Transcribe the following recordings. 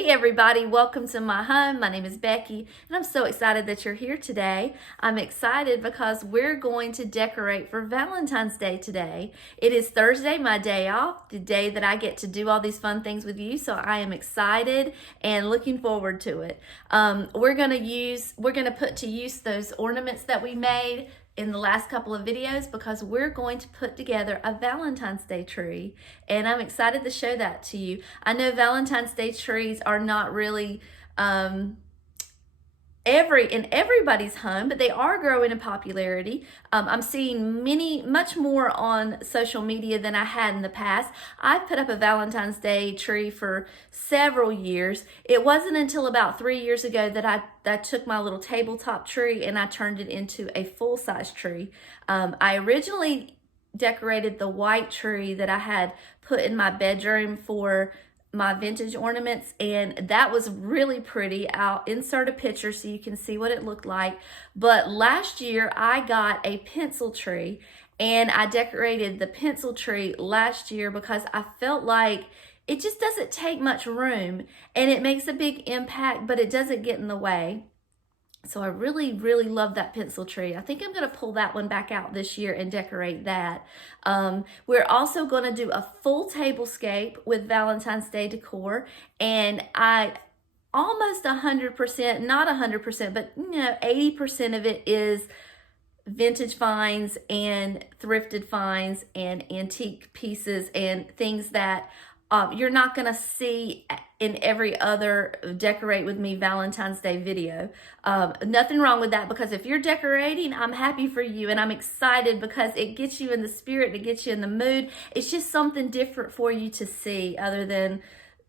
Hey everybody, welcome to my home. My name is Becky and I'm so excited that you're here today. I'm excited because we're going to decorate for Valentine's Day today. It is Thursday, my day off, the day that I get to do all these fun things with you, so I am excited and looking forward to it. We're gonna put to use those ornaments that we made in the last couple of videos because we're going to put together a Valentine's Day tree, and I'm excited to show that to you. I know Valentine's Day trees are not really in everybody's home, but they are growing in popularity. I'm seeing much more on social media than I had in the past. I've put up a Valentine's Day tree for several years. It wasn't until about 3 years ago that I took my little tabletop tree and I turned it into a full-size tree. I originally decorated the white tree that I had put in my bedroom for my vintage ornaments, and that was really pretty. I'll insert a picture so you can see what it looked like. But last year I got a pencil tree, and I decorated the pencil tree last year because I felt like it just doesn't take much room and it makes a big impact, but it doesn't get in the way. So I really love that pencil tree. I think I'm going to pull that one back out this year and decorate that. We're also going to do a full tablescape with Valentine's Day decor. And I almost 100%, not 100%, but 80% of it is vintage finds and thrifted finds and antique pieces and things that you're not going to see in every other Decorate With Me Valentine's Day video. Nothing wrong with that, because if you're decorating, I'm happy for you and I'm excited because it gets you in the spirit, it gets you in the mood. It's just something different for you to see other than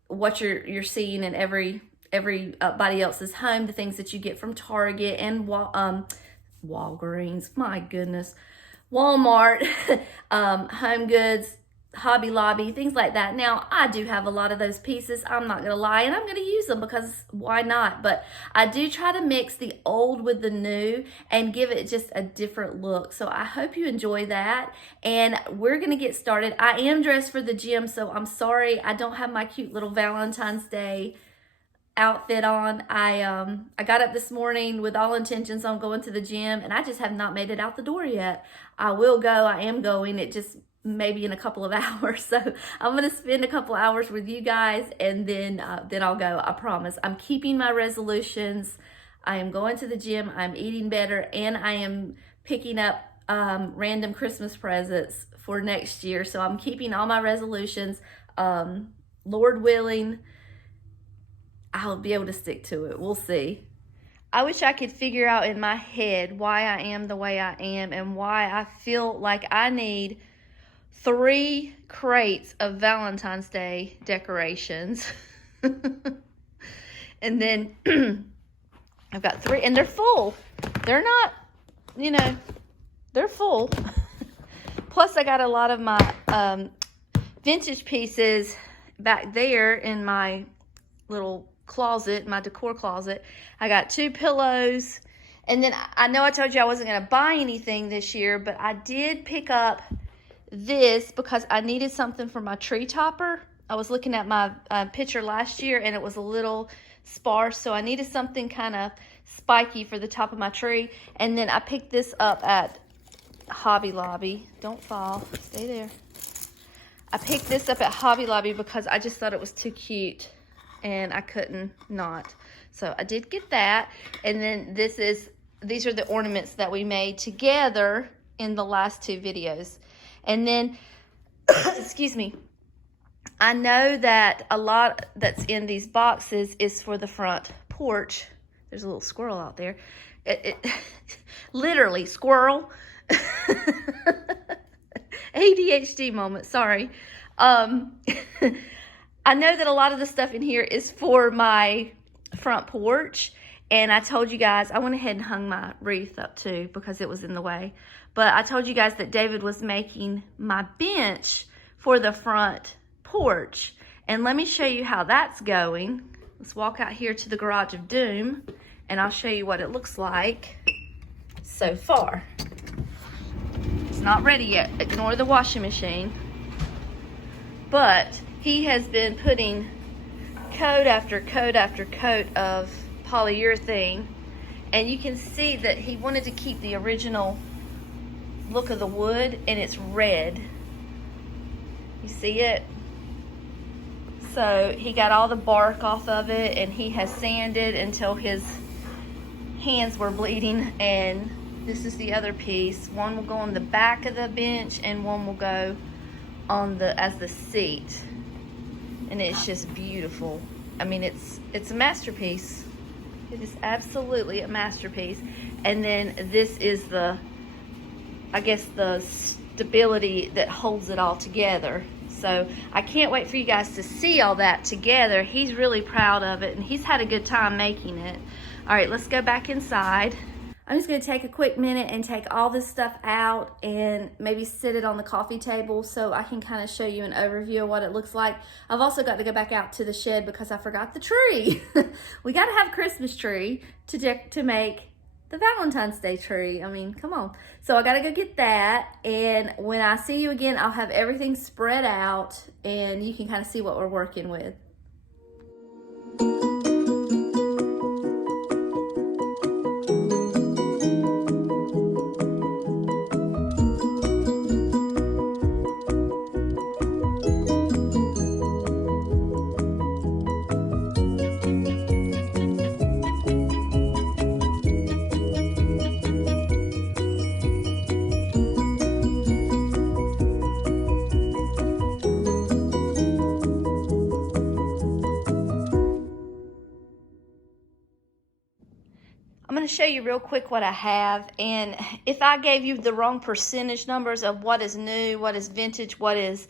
what you're seeing in everybody else's home, the things that you get from Target and Walgreens, my goodness, Walmart, Home Goods, Hobby Lobby, things like that. Now, I do have a lot of those pieces, I'm not gonna lie, and I'm gonna use them because why not? But I do try to mix the old with the new and give it just a different look. So I hope you enjoy that, and we're gonna get started. I am dressed for the gym, so I'm sorry I don't have my cute little Valentine's Day outfit on. I got up this morning with all intentions on going to the gym, and I just have not made it out the door yet. I will go, I am going, it just maybe in a couple of hours. So I'm going to spend a couple hours with you guys, and then I'll go. I promise. I'm keeping my resolutions. I am going to the gym. I'm eating better, and I am picking up random Christmas presents for next year. So I'm keeping all my resolutions. Lord willing, I'll be able to stick to it. We'll see. I wish I could figure out in my head why I am the way I am and why I feel like I need 3 crates of Valentine's Day decorations. And then I've got 3, and they're full. They're not, they're full. Plus I got a lot of my vintage pieces back there in my little closet, my decor closet. I got 2 pillows. And then I know I told you I wasn't going to buy anything this year, but I did pick up this because I needed something for my tree topper. I was looking at my picture last year and it was a little sparse, so I needed something kind of spiky for the top of my tree. And then I picked this up at Hobby Lobby. Don't fall, stay there. I picked this up at Hobby Lobby because I just thought it was too cute and I couldn't not. So I did get that. And then these are the ornaments that we made together in the last 2 videos. And then, excuse me, I know that a lot that's in these boxes is for the front porch. There's a little squirrel out there. Literally, squirrel. ADHD moment, sorry. I know that a lot of the stuff in here is for my front porch. And I told you guys, I went ahead and hung my wreath up too because it was in the way. But I told you guys that David was making my bench for the front porch. And let me show you how that's going. Let's walk out here to the Garage of Doom and I'll show you what it looks like so far. It's not ready yet. Ignore the washing machine. But he has been putting coat after coat after coat of polyurethane, and you can see that he wanted to keep the original look of the wood, and it's red. You see it? So he got all the bark off of it, and he has sanded until his hands were bleeding. And this is the other piece. One will go on the back of the bench, and one will go on as the seat. And it's just beautiful. I mean, it's a masterpiece. It is absolutely a masterpiece. And then this is the, I guess, the stability that holds it all together. So I can't wait for you guys to see all that together. He's really proud of it, and he's had a good time making it. All right, let's go back inside. I'm just gonna take a quick minute and take all this stuff out and maybe sit it on the coffee table so I can kind of show you an overview of what it looks like. I've also got to go back out to the shed because I forgot the tree. We gotta have a Christmas tree to make the Valentine's Day tree. I mean, come on. So I gotta go get that, and when I see you again, I'll have everything spread out and you can kind of see what we're working with. I'm going to show you real quick what I have, and if I gave you the wrong percentage numbers of what is new, what is vintage, what is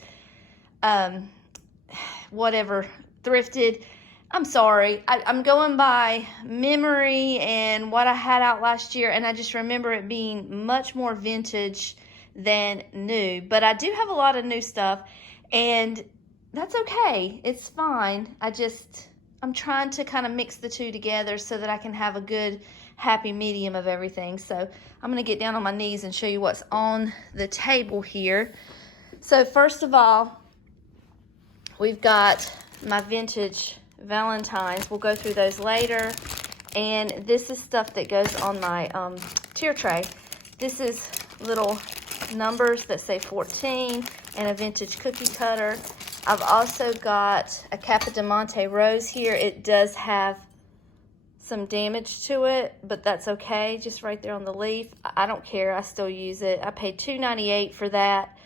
whatever thrifted, I'm sorry. I'm going by memory and what I had out last year, and I just remember it being much more vintage than new. But I do have a lot of new stuff, and that's okay. It's fine. I'm trying to kind of mix the two together so that I can have a good happy medium of everything. So I'm going to get down on my knees and show you what's on the table here. So first of all, we've got my vintage Valentines. We'll go through those later. And this is stuff that goes on my tier tray. This is little numbers that say 14 and a vintage cookie cutter. I've also got a Capodimonte rose here. It does have some damage to it, but that's okay, just right there on the leaf. I don't care, I still use it. I paid $2.98 for that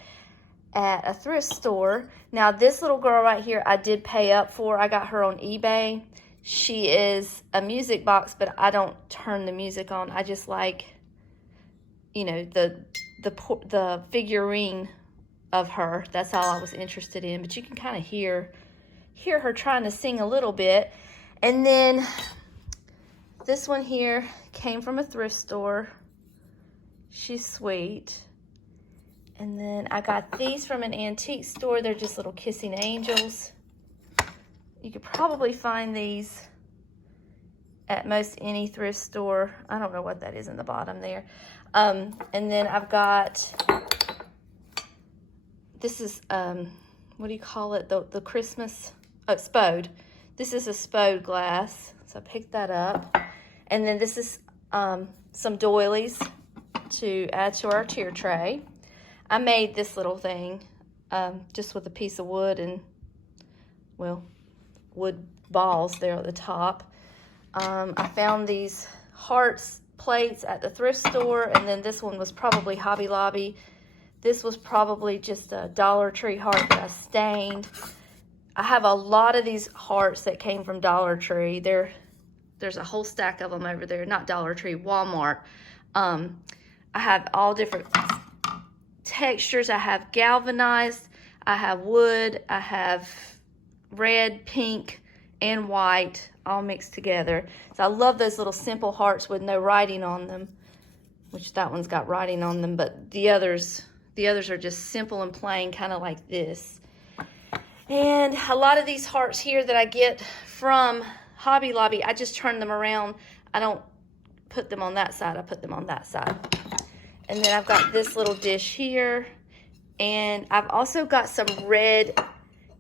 at a thrift store. Now this little girl right here, I did pay up for. I got her on eBay. She is a music box, but I don't turn the music on. I just like, you know, the figurine of her. That's all I was interested in, but you can kind of hear her trying to sing a little bit. And then this one here came from a thrift store. She's sweet. And then I got these from an antique store. They're just little kissing angels. You could probably find these at most any thrift store. I don't know what that is in the bottom there. And then I've got, this is, what do you call it? The Christmas, Spode. This is a Spode glass. So I picked that up. And then this is some doilies to add to our tier tray. I made this little thing just with a piece of wood and, well, wood balls there at the top. I found these hearts plates at the thrift store, and then this one was probably Hobby Lobby. This was probably just a Dollar Tree heart that I stained. I have a lot of these hearts that came from Dollar Tree. There's a whole stack of them over there, not Dollar Tree, Walmart. I have all different textures. I have galvanized, I have wood, I have red, pink, and white all mixed together. So I love those little simple hearts with no writing on them, which that one's got writing on them, but the others are just simple and plain, kind of like this. And a lot of these hearts here that I get from Hobby Lobby, I just turn them around. I don't put them on that side, I put them on that side. And then I've got this little dish here, and I've also got some red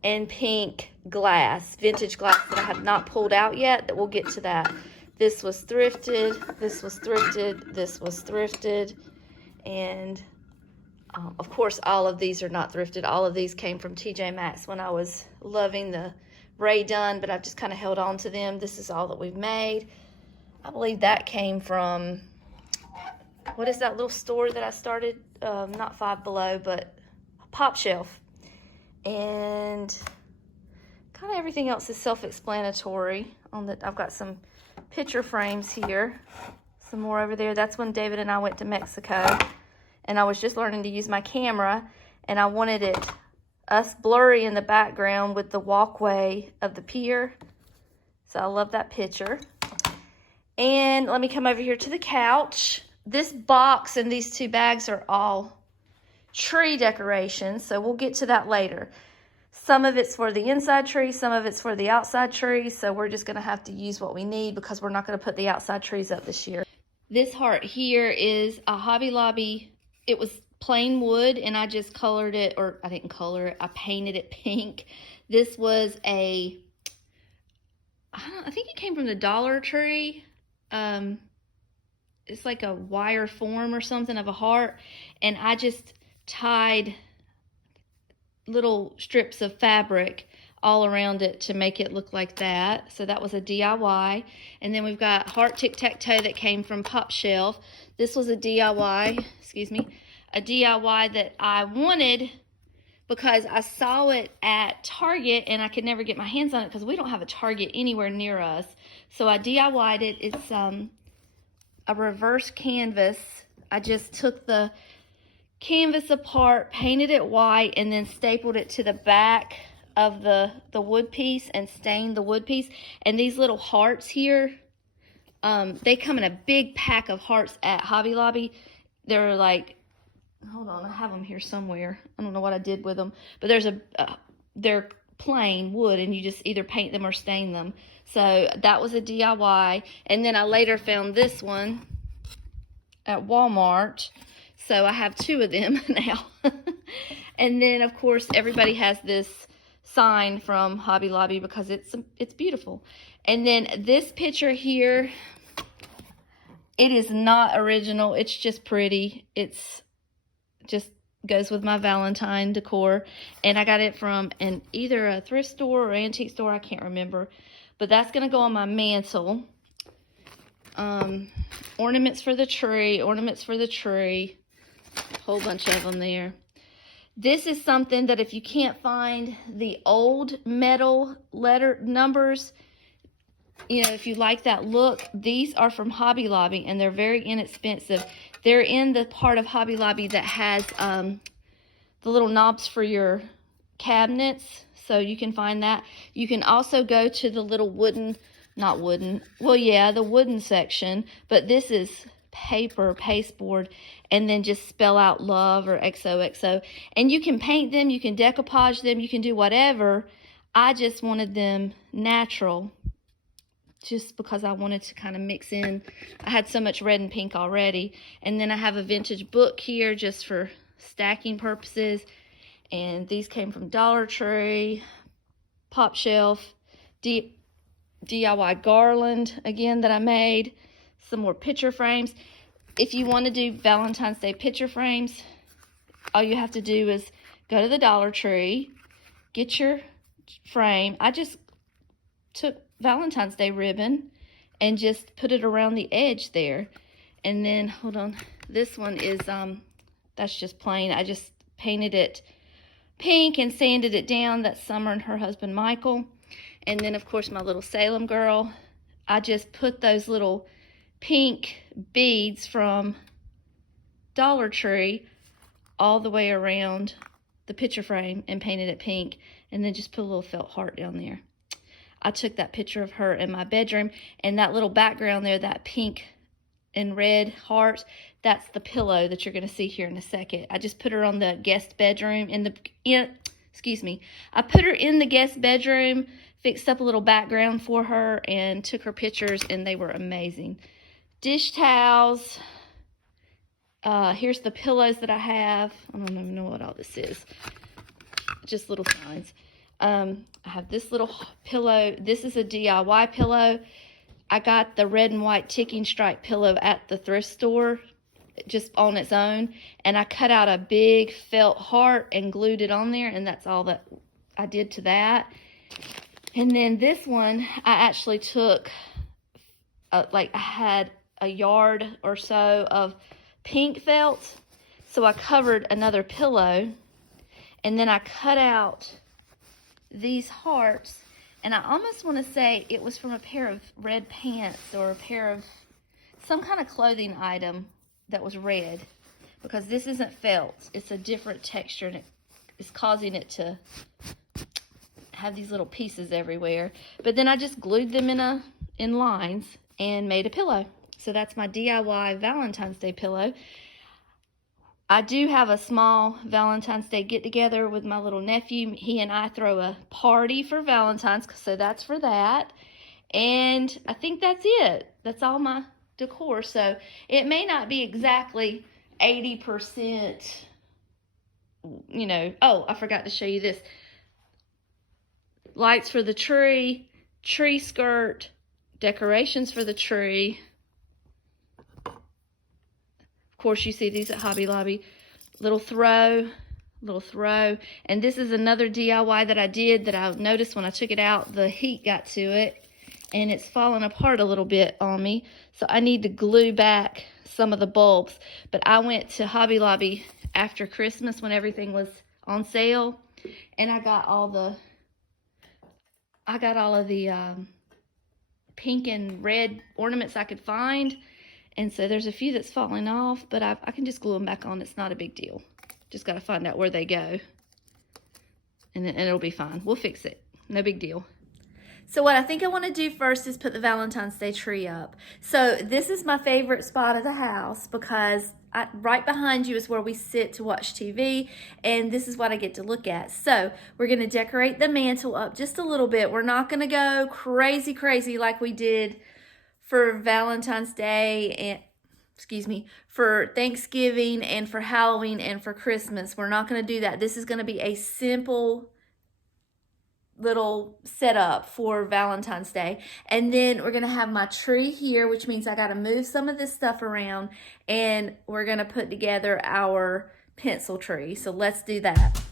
and pink glass, vintage glass that I have not pulled out yet, that we'll get to that. This was thrifted, this was thrifted, this was thrifted, and of course all of these are not thrifted. All of these came from TJ Maxx when I was loving the Ray Dunn, but I've just kind of held on to them. This is all that we've made. I believe that came from, what is that little store that I started? Not Five Below, but Pop Shelf. And kind of everything else is self-explanatory. I've got some picture frames here, some more over there. That's when David and I went to Mexico, and I was just learning to use my camera, and I wanted us blurry in the background with the walkway of the pier. So I love that picture. And let me come over here to the couch. This box and these two bags are all tree decorations, so we'll get to that later. Some of it's for the inside tree, some of it's for the outside tree, so we're just going to have to use what we need because we're not going to put the outside trees up this year. This heart here is a Hobby Lobby. It was plain wood, and I just colored it, or I didn't color it, I painted it pink. This was I think it came from the Dollar Tree. It's like a wire form or something of a heart, and I just tied little strips of fabric all around it to make it look like that. So that was a DIY. And then we've got heart tic-tac-toe that came from Pop Shelf. This was a DIY, a DIY that I wanted because I saw it at Target and I could never get my hands on it because we don't have a Target anywhere near us. So I DIY'd it. It's a reverse canvas. I just took the canvas apart, painted it white, and then stapled it to the back of the wood piece and stained the wood piece. And these little hearts here, they come in a big pack of hearts at Hobby Lobby. They're like, hold on, I have them here somewhere. I don't know what I did with them, but they're plain wood, and you just either paint them or stain them. So that was a DIY. And then I later found this one at Walmart. So I have two of them now. And then, of course, everybody has this sign from Hobby Lobby because it's beautiful. And then this picture here, it is not original. It's just pretty. It's just goes with my Valentine decor. And I got it from either a thrift store or antique store. I can't remember. But that's going to go on my mantle. Ornaments for the tree. Ornaments for the tree. Whole bunch of them there. This is something that if you can't find the old metal letter numbers, you know, if you like that look, these are from Hobby Lobby, and they're very inexpensive. They're in the part of Hobby Lobby that has the little knobs for your cabinets, so you can find that. You can also go to the little wooden, the wooden section, but this is paper, pasteboard, and then just spell out love or XOXO. And you can paint them, you can decoupage them, you can do whatever. I just wanted them natural, just because I wanted to kind of mix in. I had so much red and pink already. And then I have a vintage book here just for stacking purposes. And these came from Dollar Tree, Pop Shelf, DIY garland, again, that I made. Some more picture frames. If you want to do Valentine's Day picture frames, all you have to do is go to the Dollar Tree, get your frame. I just took Valentine's Day ribbon and just put it around the edge there. And then, hold on, this one is, that's just plain. I just painted it pink and sanded it down. That's Summer and her husband Michael. And then, of course, my little Salem girl. I just put those little pink beads from Dollar Tree all the way around the picture frame and painted it pink, and then just put a little felt heart down there. I took that picture of her in my bedroom, and that little background there, that pink and red heart, that's the pillow that you're going to see here in a second. I just put her on the guest bedroom I put her in the guest bedroom, fixed up a little background for her, and took her pictures, and they were amazing. Dish towels. Here's the pillows that I have. I don't even know what all this is. Just little signs. I have this little pillow. This is a DIY pillow. I got the red and white ticking stripe pillow at the thrift store just on its own, and I cut out a big felt heart and glued it on there, and that's all that I did to that. And then this one, I actually took, like I had a yard or so of pink felt, so I covered another pillow, and then I cut out these hearts, and I almost want to say it was from a pair of red pants or a pair of some kind of clothing item that was red, because this isn't felt, it's a different texture, and it is causing it to have these little pieces everywhere. But then I just glued them in lines and made a pillow. So that's my DIY Valentine's Day pillow. I do have a small Valentine's Day get-together with my little nephew. He and I throw a party for Valentine's, so that's for that. And I think that's it. That's all my decor. So it may not be exactly 80%, you know. Oh, I forgot to show you this. Lights for the tree, tree skirt, decorations for the tree. Of course, you see these at Hobby Lobby. Little throw. And this is another DIY that I did that I noticed when I took it out, the heat got to it, and it's falling apart a little bit on me. So I need to glue back some of the bulbs. But I went to Hobby Lobby after Christmas when everything was on sale, and I got all of the pink and red ornaments I could find. And so there's a few that's falling off, but I can just glue them back on. It's not a big deal. Just got to find out where they go. And it'll be fine. We'll fix it. No big deal. So what I think I want to do first is put the Valentine's Day tree up. So this is my favorite spot of the house because right behind you is where we sit to watch TV, and this is what I get to look at. So we're going to decorate the mantle up just a little bit. We're not going to go crazy like we did for Valentine's Day and, for Thanksgiving and for Halloween and for Christmas. We're not going to do that. This is going to be a simple little setup for Valentine's Day. And then we're going to have my tree here, which means I got to move some of this stuff around, and we're going to put together our pencil tree. So let's do that.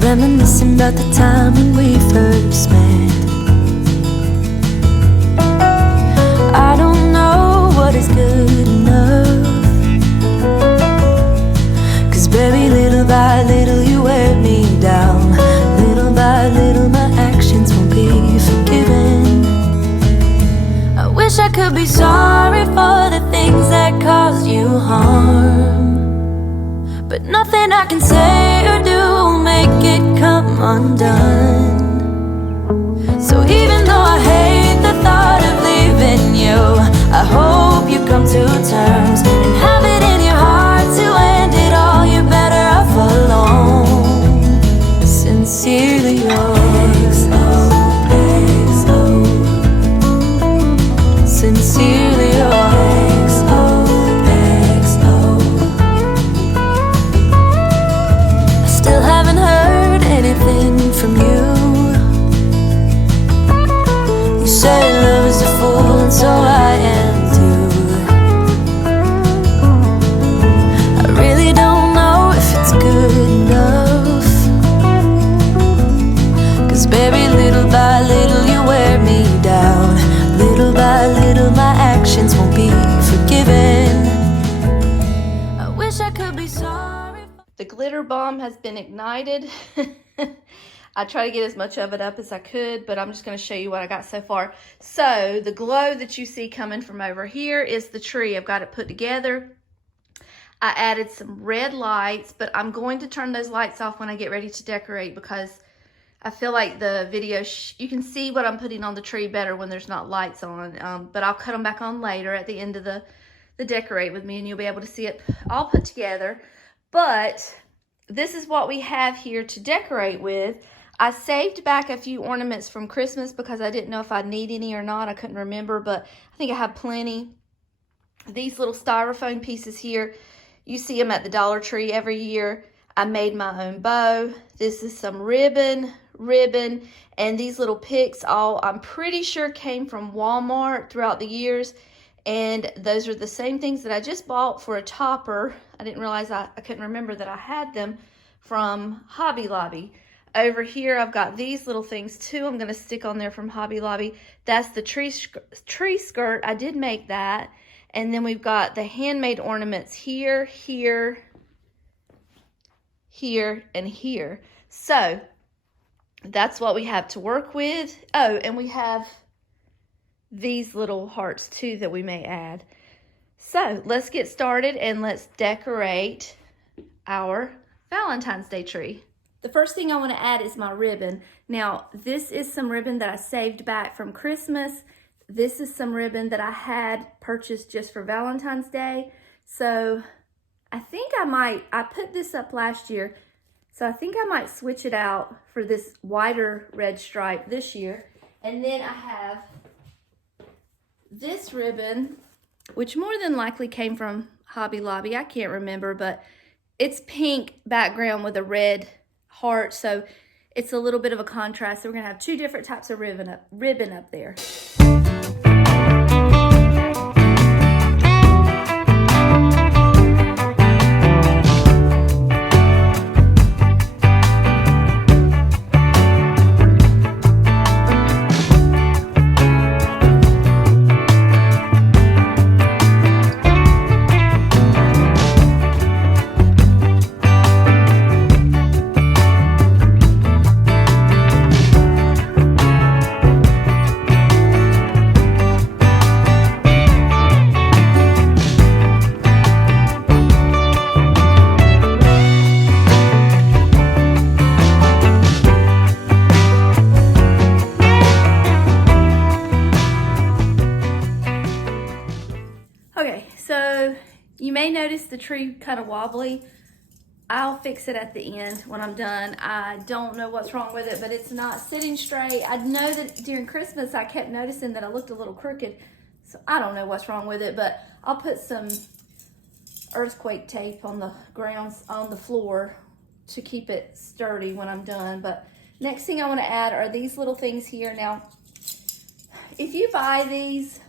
Reminiscing about the time when we first met. I don't know what is good enough, 'cause baby, little by little you wear me down. Little by little my actions won't be forgiven. I wish I could be sorry for the things that caused you harm, but nothing I can say or do will make it come undone. So even though I hate the thought of leaving you, I hope you come to terms and have it in your heart to end it all. You're better off alone. Sincerely yours, XOXO. Sincerely yours, XOXO. I still haven't heard anything from you. You say love is a fool, and so I am too. I really don't know if it's good enough, 'cause baby, little by little you wear me down. Little by little my actions won't be forgiven. I wish I could be sorry. The glitter bomb has been ignited. I try to get as much of it up as I could, but I'm just going to show you what I got so far. So the glow that you see coming from over here is the tree. I've got it put together. I added some red lights, but I'm going to turn those lights off when I get ready to decorate because I feel like the video, you can see what I'm putting on the tree better when there's not lights on, but I'll cut them back on later at the end of the decorate with me, and you'll be able to see it all put together. But this is what we have here to decorate with. I saved back a few ornaments from Christmas because I didn't know if I'd need any or not. I couldn't remember, but I think I have plenty. These little styrofoam pieces here, you see them at the Dollar Tree every year. I made my own bow. This is some ribbon, and these little picks all, I'm pretty sure, came from Walmart throughout the years. And those are the same things that I just bought for a topper. I didn't realize I couldn't remember that I had them from Hobby Lobby. Over here, I've got these little things too. I'm going to stick on there from Hobby Lobby. That's the tree skirt. I did make that. And then we've got the handmade ornaments here, here, here, and here. So that's what we have to work with. Oh, and we have these little hearts too that we may add. So let's get started and let's decorate our Valentine's Day tree. The first thing I want to add is my ribbon. Now, this is some ribbon that I saved back from Christmas. This is some ribbon that I had purchased just for Valentine's Day. So I think I put this up last year, so I think I might switch it out for this wider red stripe this year. And then I have this ribbon, which more than likely came from Hobby Lobby. I can't remember, but it's pink background with a red heart, so it's a little bit of a contrast. So we're gonna have two different types of ribbon up there. You may notice the tree kind of wobbly. I'll fix it at the end when I'm done. I don't know what's wrong with it, but it's not sitting straight. I know that during Christmas I kept noticing that I looked a little crooked, so I don't know what's wrong with it, but I'll put some earthquake tape on the grounds, on the floor, to keep it sturdy when I'm done. But next thing I want to add are these little things here. Now, if you buy these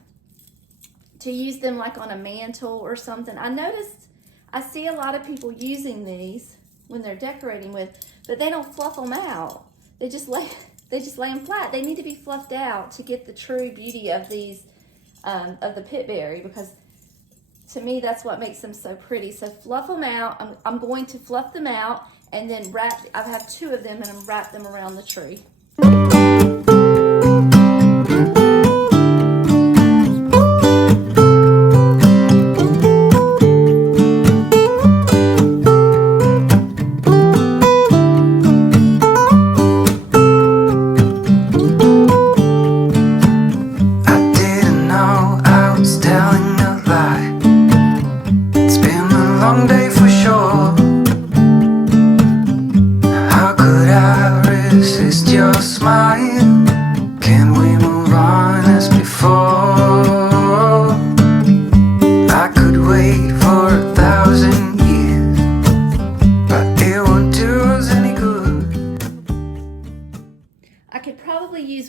to use them like on a mantle or something, I see a lot of people using these when they're decorating with, but they don't fluff them out. They just lay them flat. They need to be fluffed out to get the true beauty of these, of the pitberry, because to me that's what makes them so pretty. So fluff them out. I'm going to fluff them out and then I have two of them, and I'm wrap them around the tree.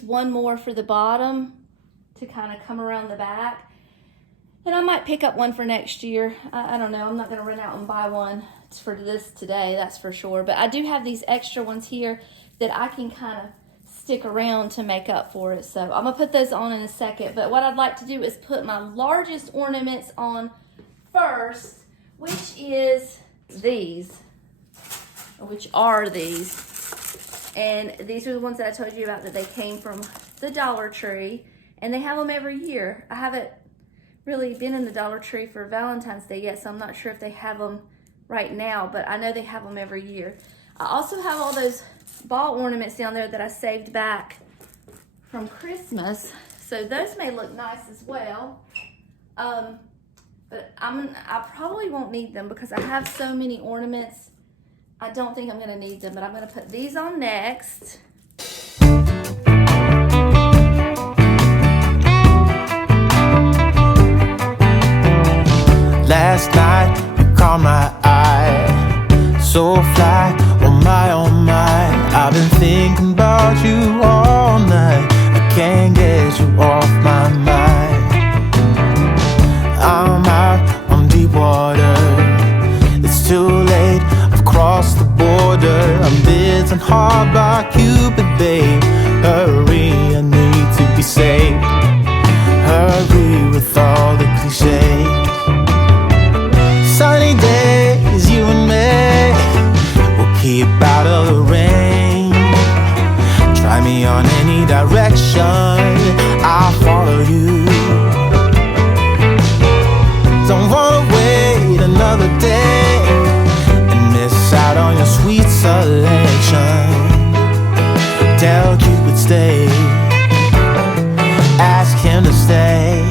One more for the bottom to kind of come around the back, and I might pick up one for next year. I don't know. I'm not going to run out and buy one for this today, that's for sure, but I do have these extra ones here that I can kind of stick around to make up for it. So I'm gonna put those on in a second, but what I'd like to do is put my largest ornaments on first, which are these. And these are the ones that I told you about, that they came from the Dollar Tree, and they have them every year. I haven't really been in the Dollar Tree for Valentine's Day yet, so I'm not sure if they have them right now, but I know they have them every year. I also have all those ball ornaments down there that I saved back from Christmas, so those may look nice as well. But I probably won't need them because I have so many ornaments. I don't think I'm gonna need them, but I'm gonna put these on next. Last night you caught my eye, so fly, oh my, I've been thinking about you all night, I can't get you off my mind. I'm out on deep water, it's too late, I've crossed the border, I'm bitten hard by Cupid, babe, hurry, I need to be saved, hurry with all the cliches. Sunny days, you and me, we'll keep out of the rain. Try me on any direction, I'll follow you. Don't wanna wait another day and miss out on your sweet selection. Tell Cupid stay, ask him to stay,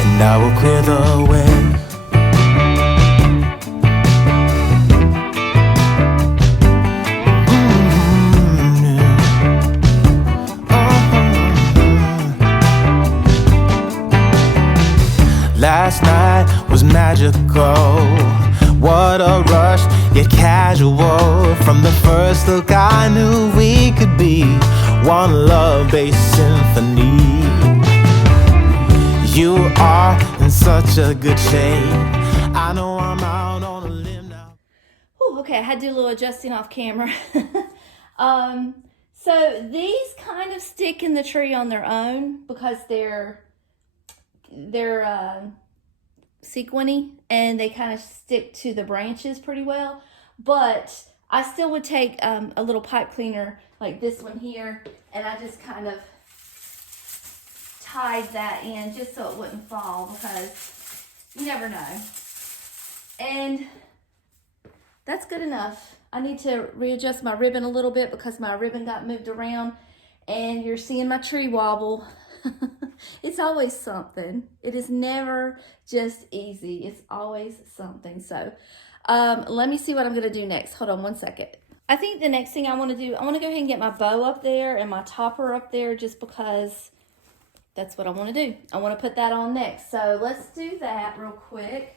and I will clear the way. Last night was magical, what a rush, yet casual. From the first look I knew we could be one love-based symphony. You are in such a good shape, I know I'm out on a limb now. Ooh, okay, I had to do a little adjusting off camera. So these kind of stick in the tree on their own because they're sequiny and they kind of stick to the branches pretty well, but I still would take a little pipe cleaner like this one here, and I just kind of tied that in just so it wouldn't fall because you never know. And that's good enough. I need to readjust my ribbon a little bit because my ribbon got moved around and you're seeing my tree wobble. It's always something. It is never just easy. It's always something. So let me see what I'm going to do next. Hold on one second. I think the next thing I want to do, I want to go ahead and get my bow up there and my topper up there just because that's what I want to do. I want to put that on next. So let's do that real quick.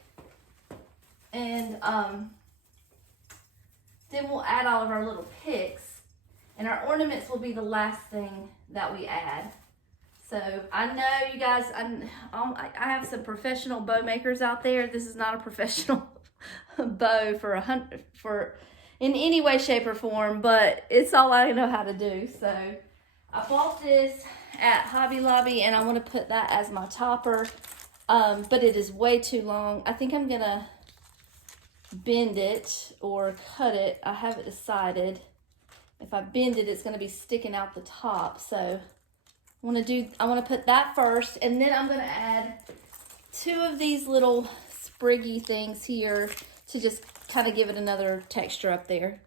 And then we'll add all of our little picks. And our ornaments will be the last thing that we add. So I know you guys, I have some professional bow makers out there. This is not a professional bow for in any way, shape, or form, but it's all I know how to do. So I bought this at Hobby Lobby, and I want to put that as my topper, but it is way too long. I think I'm gonna bend it or cut it. I haven't decided. If I bend it, it's gonna be sticking out the top. So I want to put that first, and then I'm going to add 2 of these little spriggy things here to just kind of give it another texture up there.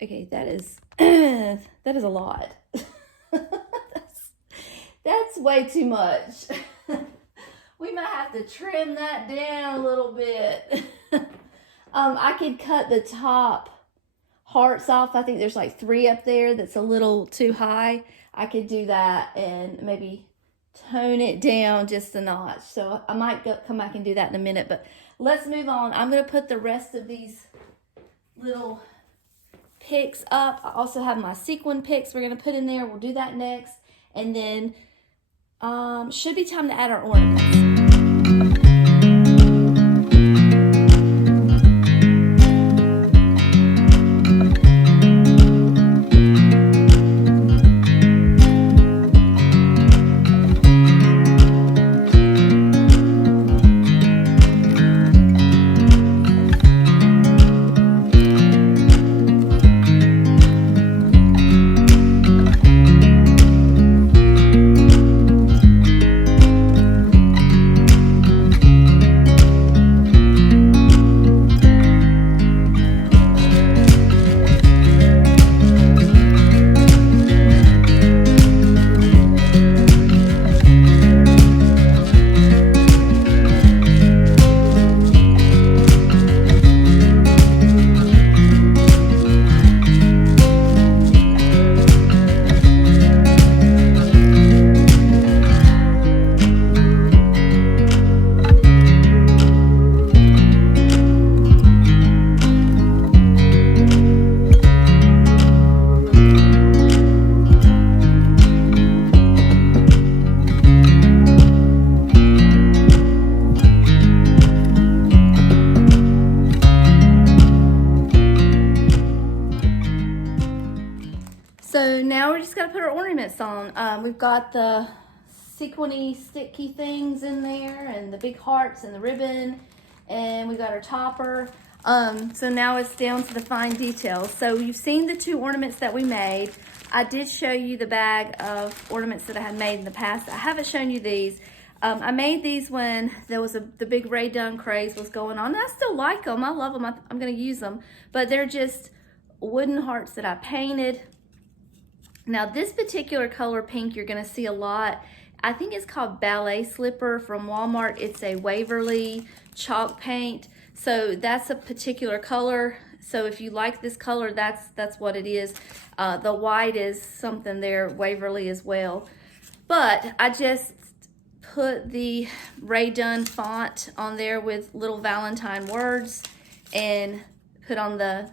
Okay, that is a lot. That's that's way too much. We might have to trim that down a little bit. I could cut the top hearts off. I think there's like 3 up there that's a little too high. I could do that and maybe tone it down just a notch. So I might come back and do that in a minute, but let's move on. I'm going to put the rest of these little picks up. I also have my sequin picks we're going to put in there. We'll do that next. And then should be time to add our ornaments. So now we're just gonna put our ornaments on. We've got the sequiny sticky things in there and the big hearts and the ribbon, and we got our topper. So now it's down to the fine details. So you've seen the 2 ornaments that we made. I did show you the bag of ornaments that I had made in the past. I haven't shown you these. I made these when there was the big Ray Dunn craze was going on. I still like them. I love them. I'm gonna use them, but they're just wooden hearts that I painted. Now this particular color pink you're gonna see a lot. I think it's called Ballet Slipper from Walmart. It's a Waverly chalk paint. So that's a particular color. So if you like this color, that's what it is. The white is something there, Waverly as well. But I just put the Ray Dunn font on there with little Valentine words and put on the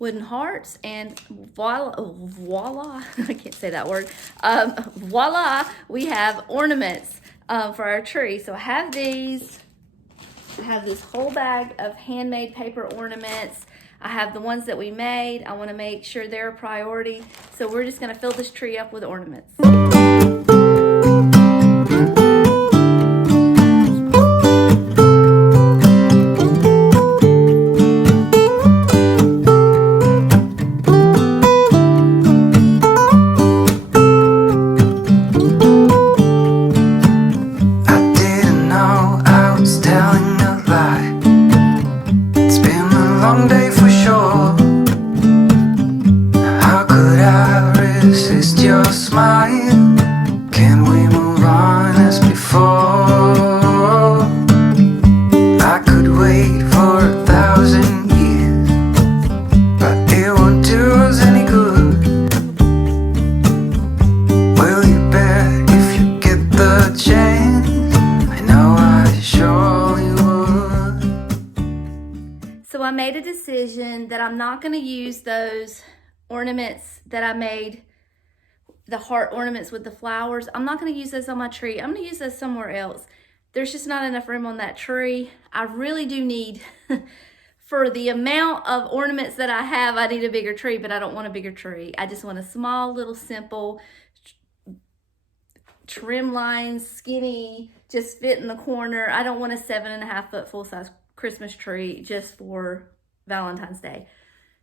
wooden hearts, and voila, I can't say that word, voila, we have ornaments for our tree. So I have these, I have this whole bag of handmade paper ornaments. I have the ones that we made. I want to make sure they're a priority. So we're just going to fill this tree up with ornaments. So I made a decision that I'm not going to use those ornaments that I made, the heart ornaments with the flowers. I'm not going to use those on my tree. I'm going to use those somewhere else. There's just not enough room on that tree. I really do need, for the amount of ornaments that I have, I need a bigger tree, but I don't want a bigger tree. I just want a small, little, simple, trim lines, skinny, just fit in the corner. I don't want a 7.5 foot full-size Christmas tree just for Valentine's Day.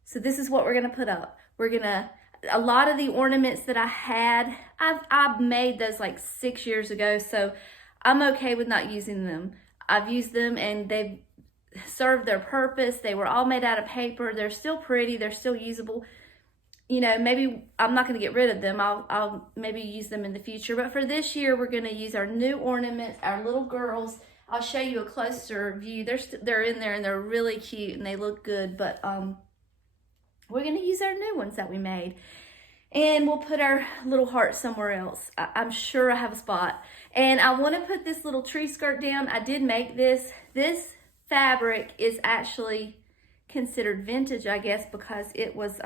So this is what we're gonna put up. A lot of the ornaments that I had, I've made those like 6 years ago, so I'm okay with not using them. I've used them and they've served their purpose. They were all made out of paper. They're still pretty, they're still usable. you know, maybe I'm not going to get rid of them. I'll maybe use them in the future. But for this year, we're going to use our new ornaments, our little girls. I'll show you a closer view. They're in there and they're really cute and they look good. But we're going to use our new ones that we made. And we'll put our little heart somewhere else. I'm sure I have a spot. And I want to put this little tree skirt down. I did make this. This fabric is actually considered vintage, I guess, because it was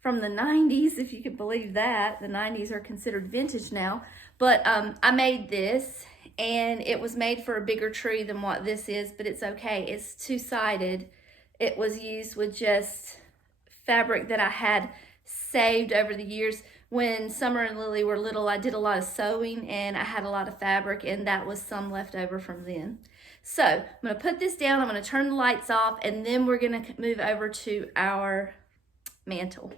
from the 90s, if you could believe that. The 90s are considered vintage now. But I made this, and it was made for a bigger tree than what this is, but it's okay. It's two-sided. It was used with just fabric that I had saved over the years. When Summer and Lily were little, I did a lot of sewing, and I had a lot of fabric, and that was some left over from then. So I'm going to put this down. I'm going to turn the lights off, and then we're going to move over to our mantle.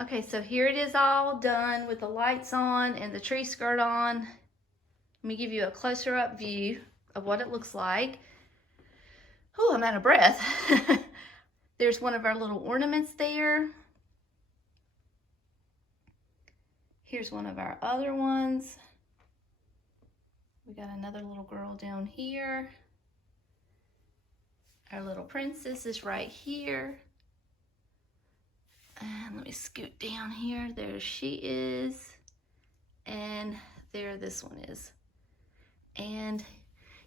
Okay, so here it is all done with the lights on and the tree skirt on. Let me give you a closer up view of what it looks like. Oh, I'm out of breath. There's one of our little ornaments there. Here's one of our other ones. We got another little girl down here. Our little princess is right here. And let me scoot down here. There she is. And there this one is. And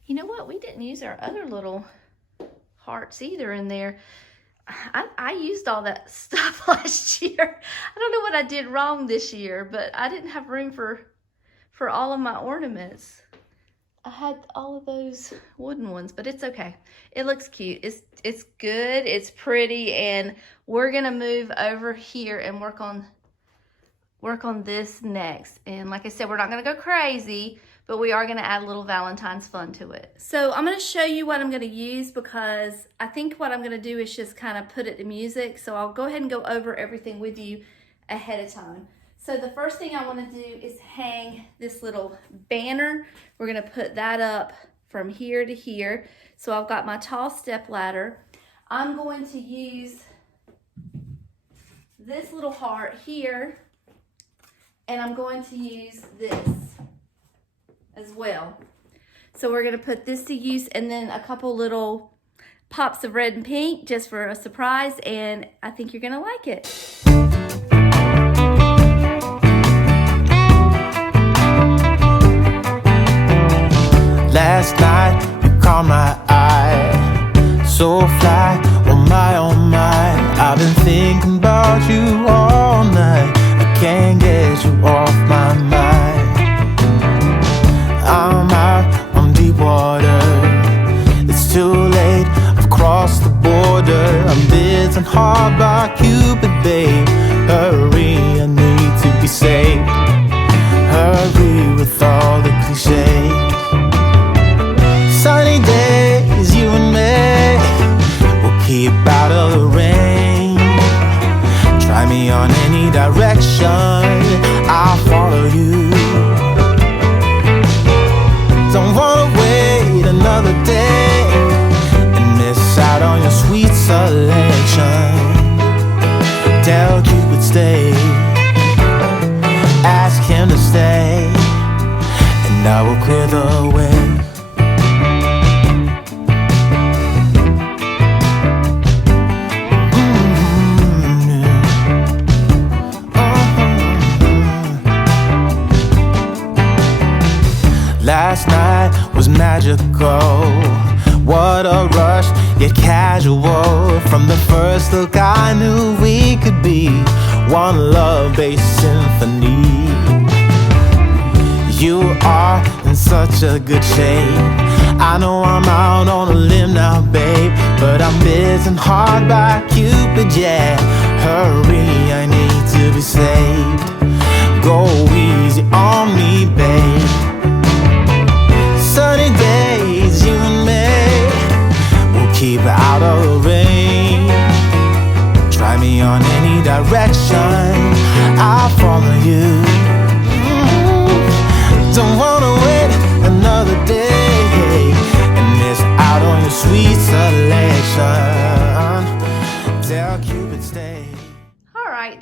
you know what? We didn't use our other little hearts either in there. I used all that stuff last year. I don't know what I did wrong this year, but I didn't have room for all of my ornaments. I had all of those wooden ones, but it's okay. It looks cute. It's good. It's pretty, and we're gonna move over here and work on this next. And like I said, we're not gonna go crazy, but we are gonna add a little Valentine's fun to it. So I'm gonna show you what I'm gonna use, because I think what I'm gonna do is just kind of put it to music. So I'll go ahead and go over everything with you ahead of time. So the first thing I want to do is hang this little banner. We're going to put that up from here to here. So I've got my tall step ladder. I'm going to use this little heart here, and I'm going to use this as well. So we're going to put this to use, and then a couple little pops of red and pink just for a surprise, and I think you're going to like it. Last night you caught my eye, so fly, oh my, I've been thinking about you all night, I can't get you off my mind. I'm out on deep water, it's too late, I've crossed the border, I'm bitten hard by Cupid, babe, hurry, I need to be saved, hurry with all the cliches. Sunny days, you and me, we'll keep out of the rain. Try me on any direction, I'll follow you. Don't wanna wait another day and miss out on your sweet selection. Tell Cupid stay, ask him to stay, and I will clear the way. Last night was magical, what a rush, yet casual. From the first look I knew we could be one love-based symphony. You are in such a good shape, I know I'm out on a limb now, babe, but I'm bitten hard by Cupid, yeah. Hurry, I need to be saved, go easy on me, babe. Sunny days, you and me,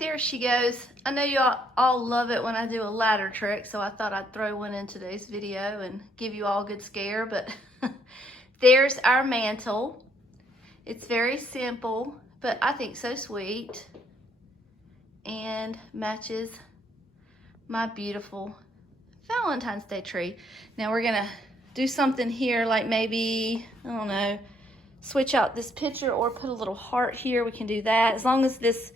there she goes. I know you all love it when I do a ladder trick, so I thought I'd throw one in today's video and give you all a good scare, but there's our mantle. It's very simple, but I think so sweet, and matches my beautiful Valentine's Day tree. Now we're gonna do something here, like maybe, I don't know, switch out this picture or put a little heart here. We can do that. As long as this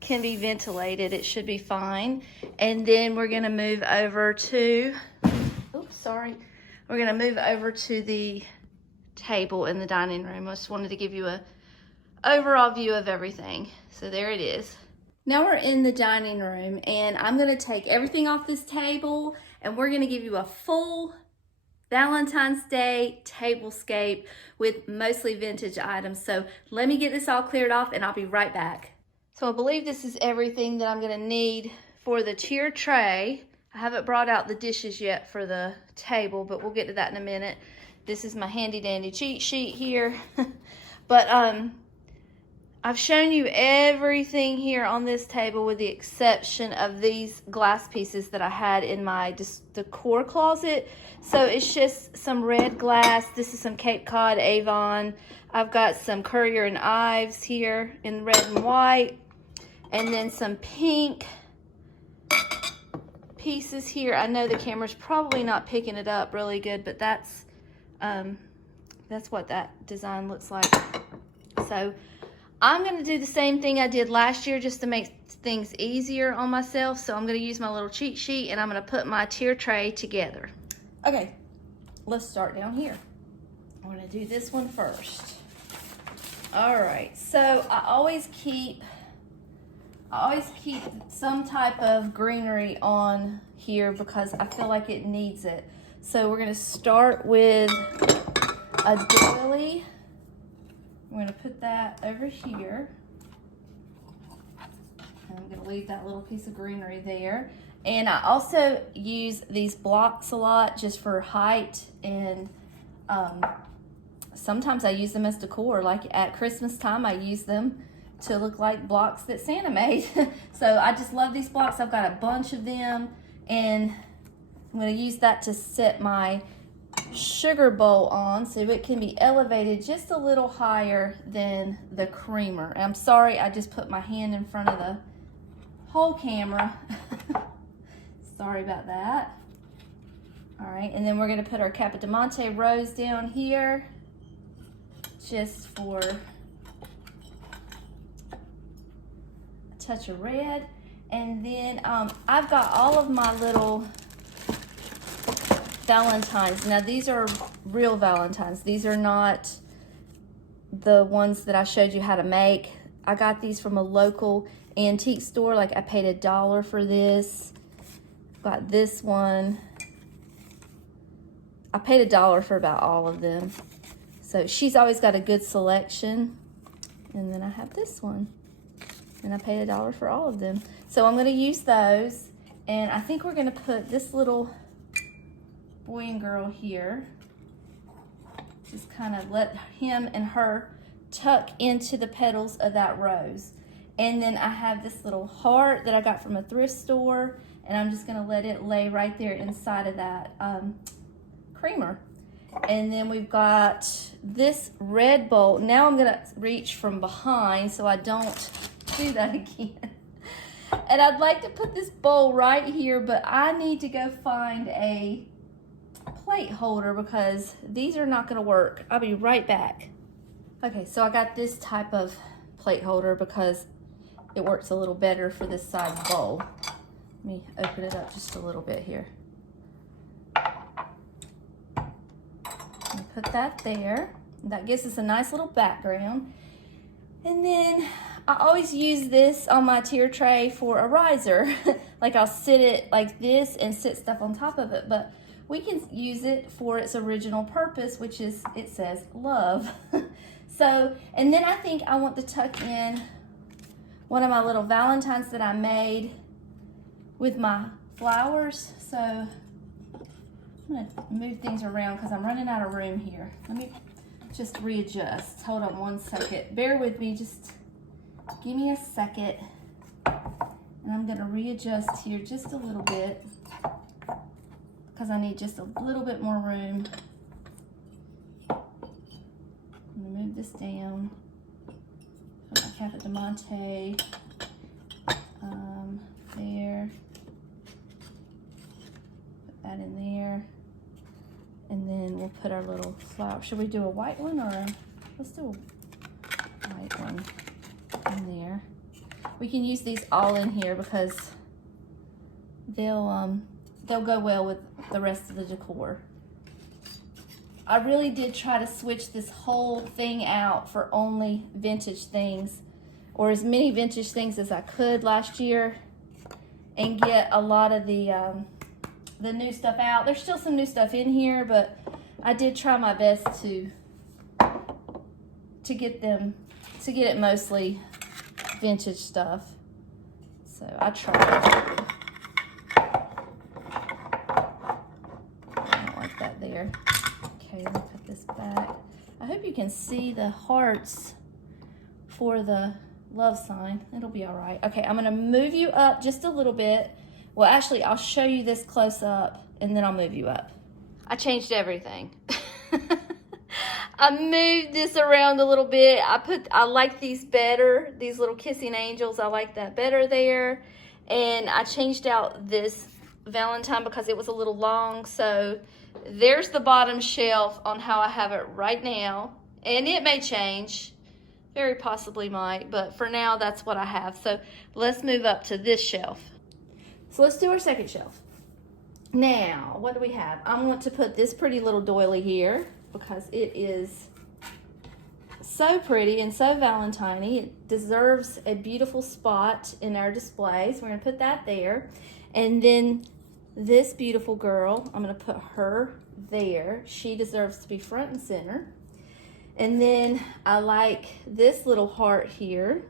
can be ventilated, it should be fine. And then we're gonna move over to, oops, sorry. We're gonna move over to the table in the dining room. I just wanted to give you a overall view of everything. So there it is. Now we're in the dining room, and I'm gonna take everything off this table, and we're gonna give you a full Valentine's Day tablescape with mostly vintage items. So let me get this all cleared off and I'll be right back. So I believe this is everything that I'm gonna need for the tier tray. I haven't brought out the dishes yet for the table, but we'll get to that in a minute. This is my handy dandy cheat sheet here. But I've shown you everything here on this table with the exception of these glass pieces that I had in my decor closet. So it's just some red glass. This is some Cape Cod Avon. I've got some Currier and Ives here in red and white. And then some pink pieces here. I know the camera's probably not picking it up really good, but that's what that design looks like. So I'm going to do the same thing I did last year just to make things easier on myself. So I'm going to use my little cheat sheet and I'm going to put my tier tray together. Okay, let's start down here. I'm going to do this one first. All right, so I always keep some type of greenery on here because I feel like it needs it. So we're going to start with a doily. I'm going to put that over here. And I'm going to leave that little piece of greenery there. And I also use these blocks a lot just for height, and sometimes I use them as decor. Like at Christmas time, I use them to look like blocks that Santa made. So I just love these blocks. I've got a bunch of them, and I'm going to use that to set my sugar bowl on so it can be elevated just a little higher than the creamer. And I'm sorry, I just put my hand in front of the whole camera. Sorry about that. All right, and then we're going to put our Capodimonte rose down here just for a touch of red. And then I've got all of my little Valentines. Now these are real Valentines. These are not the ones that I showed you how to make. I got these from a local antique store. Like I paid $1 for this. Got this one. I paid $1 for about all of them. So she's always got a good selection. And then I have this one. And I paid $1 for all of them. So I'm going to use those. And I think we're going to put this little boy and girl here. Just kind of let him and her tuck into the petals of that rose. And then I have this little heart that I got from a thrift store, and I'm just going to let it lay right there inside of that creamer. And then we've got this red bowl. Now I'm going to reach from behind so I don't do that again. And I'd like to put this bowl right here, but I need to go find a plate holder because these are not going to work. I'll be right back. Okay, so I got this type of plate holder because it works a little better for this size bowl. Let me open it up just a little bit here. Put that there. That gives us a nice little background. And then I always use this on my tier tray for a riser. Like I'll sit it like this and sit stuff on top of it, but we can use it for its original purpose, which is, it says love. So, and then I think I want to tuck in one of my little Valentines that I made with my flowers. So I'm gonna move things around because I'm running out of room here. Let me just readjust. Hold on one second. Bear with me, just give me a second. And I'm gonna readjust here just a little bit because I need just a little bit more room. I'm gonna move this down. Put my Cafe de Monte there. Put that in there. And then we'll put our little flower. Should we do a white one or let's do a white one in there. We can use these all in here because they'll go well with the rest of the decor. I really did try to switch this whole thing out for only vintage things, or as many vintage things as I could last year, and get a lot of the new stuff out. There's still some new stuff in here, but I did try my best to get it mostly vintage stuff. So I tried. I don't like that there. Okay, let me put this back. I hope you can see the hearts for the love sign. It'll be all right. Okay, I'm gonna move you up just a little bit. Well, actually, I'll show you this close up and then I'll move you up. I changed everything. I moved this around a little bit. I like these better, these little kissing angels. I like that better there. And I changed out this Valentine because it was a little long. So there's the bottom shelf on how I have it right now. And it may change, very possibly might, but for now that's what I have. So let's move up to this shelf. So let's do our second shelf. Now, what do we have? I want to put this pretty little doily here because it is so pretty and so Valentine-y. It deserves a beautiful spot in our displays. We're gonna put that there. And then this beautiful girl, I'm gonna put her there. She deserves to be front and center. And then I like this little heart here.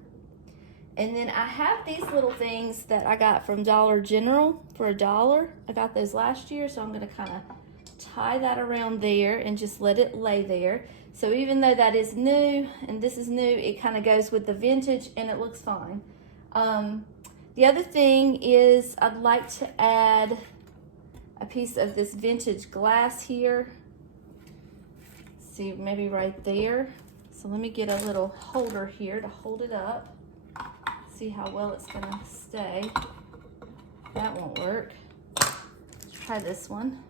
And then I have these little things that I got from Dollar General for $1. I got those last year, so I'm gonna kind of tie that around there and just let it lay there. So even though that is new and this is new, it kind of goes with the vintage and it looks fine. The other thing is I'd like to add a piece of this vintage glass here. See, maybe right there. So let me get a little holder here to hold it up. See how well it's gonna stay. That won't work. Let's try this one.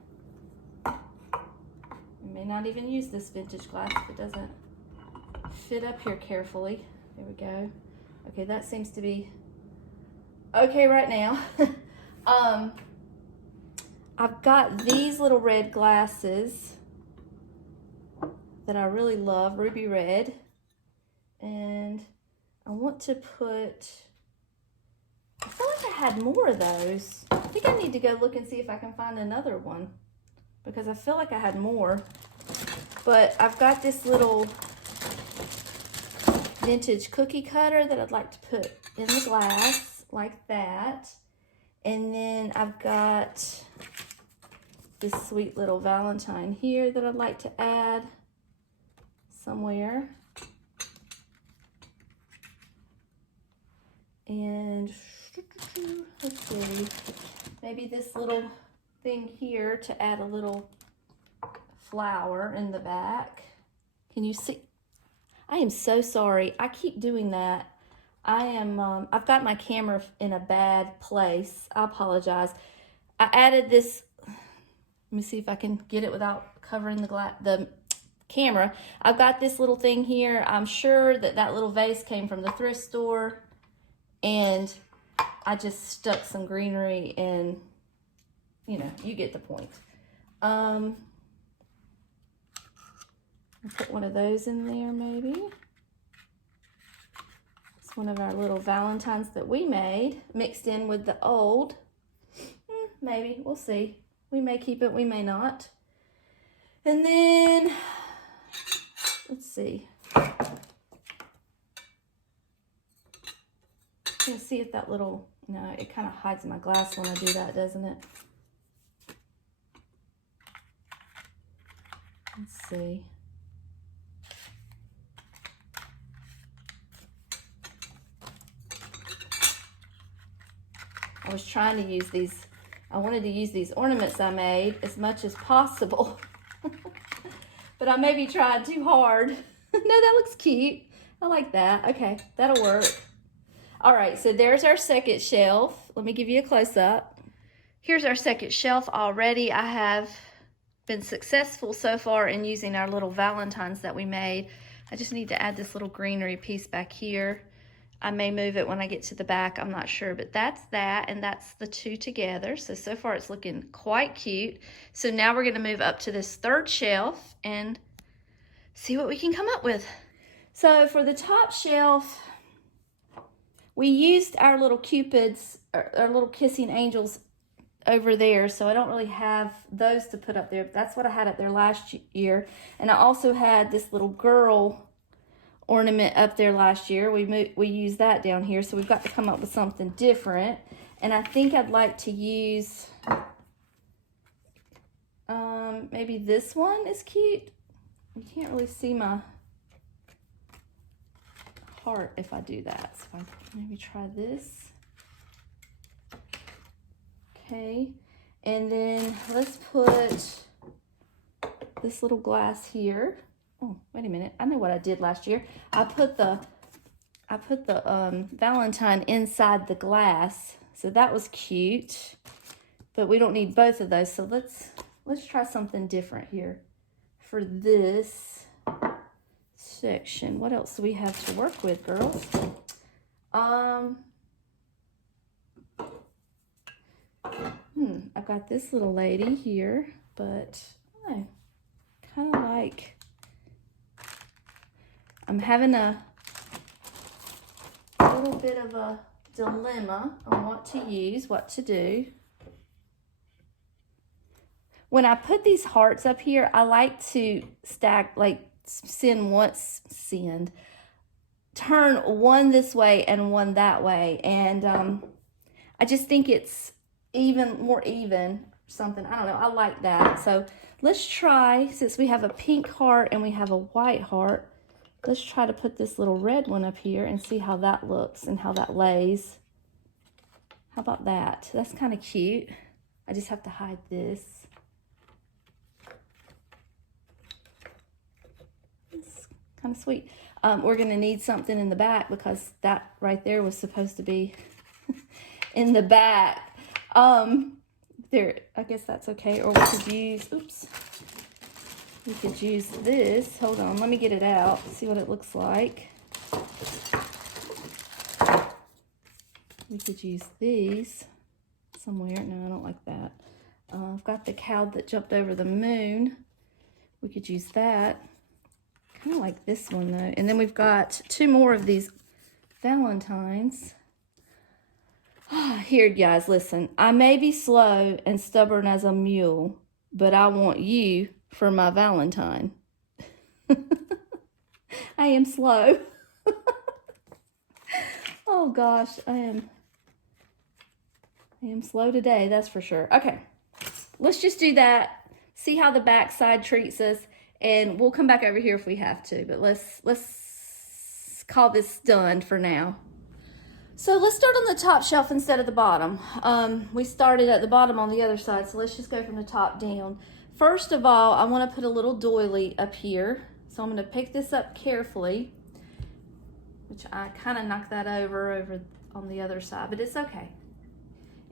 You may not even use this vintage glass if it doesn't fit up here carefully. There we go. Okay, that seems to be okay right now. I've got these little red glasses that I really love, ruby red. And I want to put, I feel like I had more of those. I think I need to go look and see if I can find another one because I feel like I had more. But I've got this little vintage cookie cutter that I'd like to put in the glass like that. And then I've got this sweet little Valentine here that I'd like to add somewhere. And let's see, maybe this little thing here to add a little flower in the back. Can you see? I am so sorry. I keep doing that. I've got my camera in a bad place. I apologize. I added this. Let me see if I can get it without covering the camera. I've got this little thing here. I'm sure that little vase came from the thrift store. And I just stuck some greenery and, you know, you get the point. I'll put one of those in there maybe. It's one of our little Valentines that we made, mixed in with the old. Maybe, we'll see. We may keep it, we may not. And then, let's see. Let's see if that little, no, it kind of hides my glass when I do that, doesn't it? Let's see. I was trying to use these, I wanted to use these ornaments I made as much as possible. But I maybe tried too hard. No, that looks cute. I like that. Okay, that'll work. All right, so there's our second shelf. Let me give you a close-up. Here's our second shelf already. I have been successful so far in using our little Valentines that we made. I just need to add this little greenery piece back here. I may move it when I get to the back, I'm not sure, but that's that, and that's the two together. So far it's looking quite cute. So now we're gonna move up to this third shelf and see what we can come up with. So for the top shelf, we used our little cupids, our little kissing angels over there, so I don't really have those to put up there. That's what I had up there last year. And I also had this little girl ornament up there last year. We used that down here, so we've got to come up with something different. And I think I'd like to use maybe this one is cute. You can't really see my heart if I do that, so I maybe try this. Okay, and then let's put this little glass here. Oh, wait a minute. I know what I did last year. I put the Valentine inside the glass, so that was cute. But we don't need both of those, so let's try something different here for this section. What else do we have to work with, girls? I've got this little lady here, but I kind of like, I'm having a little bit of a dilemma on what to use, what to do. When I put these hearts up here, I like to stack, like turn one this way and one that way. And I just think it's more even, something. I don't know. I like that. So let's try, since we have a pink heart and we have a white heart, let's try to put this little red one up here and see how that looks and how that lays. How about that? That's kind of cute. I just have to hide this. It's kind of sweet. We're going to need something in the back because that right there was supposed to be in the back. There, I guess that's okay. Or we could use, we could use this. Hold on, let me get it out, see what it looks like. We could use these somewhere. No, I don't like that. I've got the cow that jumped over the moon. We could use that. Kind of like this one though. And then we've got two more of these Valentines. Here, guys, listen. I may be slow and stubborn as a mule, but I want you for my Valentine. I am slow. Oh gosh, I am slow today, that's for sure. Okay, let's just do that. See how the back side treats us, and we'll come back over here if we have to. But let's call this done for now. So let's start on the top shelf instead of the bottom. We started at the bottom on the other side, so let's just go from the top down. First of all, I want to put a little doily up here. So I'm going to pick this up carefully, which I kind of knocked that over on the other side, but it's okay.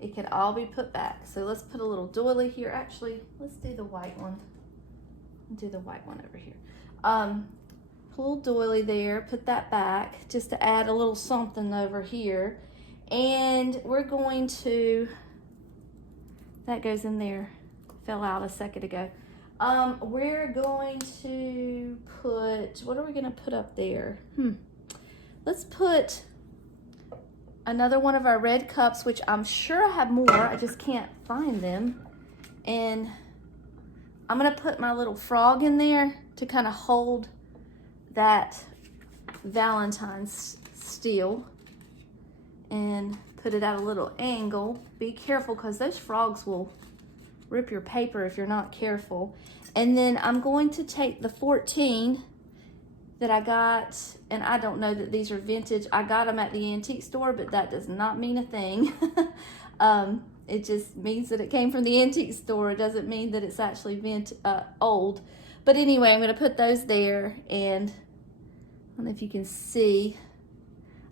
It could all be put back. So let's put a little doily here. Actually, let's do the white one. Do the white one over here. Little doily there, put that back just to add a little something over here. And we're going to, that goes in there, fell out a second ago. We're going to put, what are we going to put up there? Let's put another one of our red cups, which I'm sure I have more, I just can't find them. And I'm going to put my little frog in there to kind of hold that Valentine's steel and put it at a little angle. Be careful because those frogs will rip your paper if you're not careful. And then I'm going to take the 14 that I got, and I don't know that these are vintage. I got them at the antique store, but that does not mean a thing. It just means that it came from the antique store. It doesn't mean that it's actually old. But anyway, I'm going to put those there, and I don't know if you can see.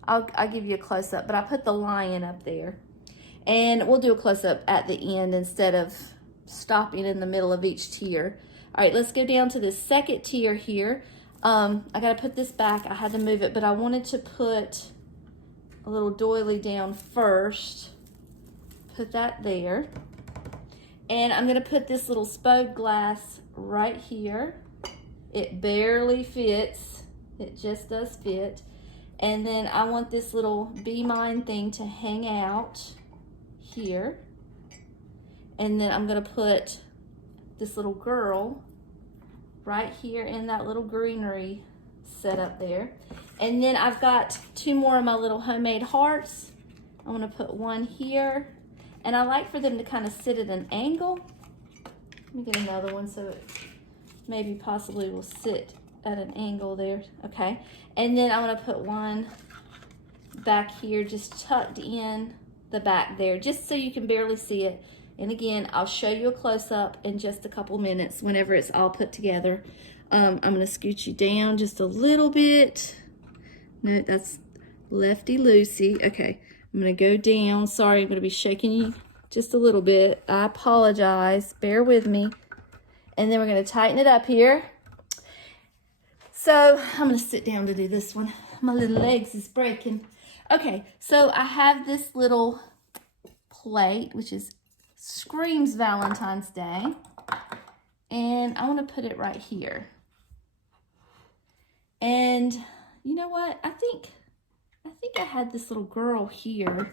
I'll give you a close-up, but I put the lion up there. And we'll do a close-up at the end instead of stopping in the middle of each tier. All right, let's go down to the second tier here. I got to put this back. I had to move it, but I wanted to put a little doily down first. Put that there. And I'm going to put this little spode glass right here. It barely fits. It just does fit. And then I want this little Be Mine thing to hang out here. And then I'm going to put this little girl right here in that little greenery set up there. And then I've got two more of my little homemade hearts. I want to put one here. And I like for them to kind of sit at an angle. Let me get another one so it maybe possibly will sit at an angle there. Okay. And then I'm going to put one back here just tucked in the back there, just so you can barely see it. And again, I'll show you a close-up in just a couple minutes whenever it's all put together. I'm going to scoot you down just a little bit. No, that's lefty-loosey. Okay, I'm going to go down. Sorry, I'm going to be shaking you just a little bit. I apologize. Bear with me. And then we're going to tighten it up here. So I'm going to sit down to do this one. My little legs is breaking. Okay, so I have this little plate, which screams Valentine's Day. And I want to put it right here. And you know what? I think I had this little girl here,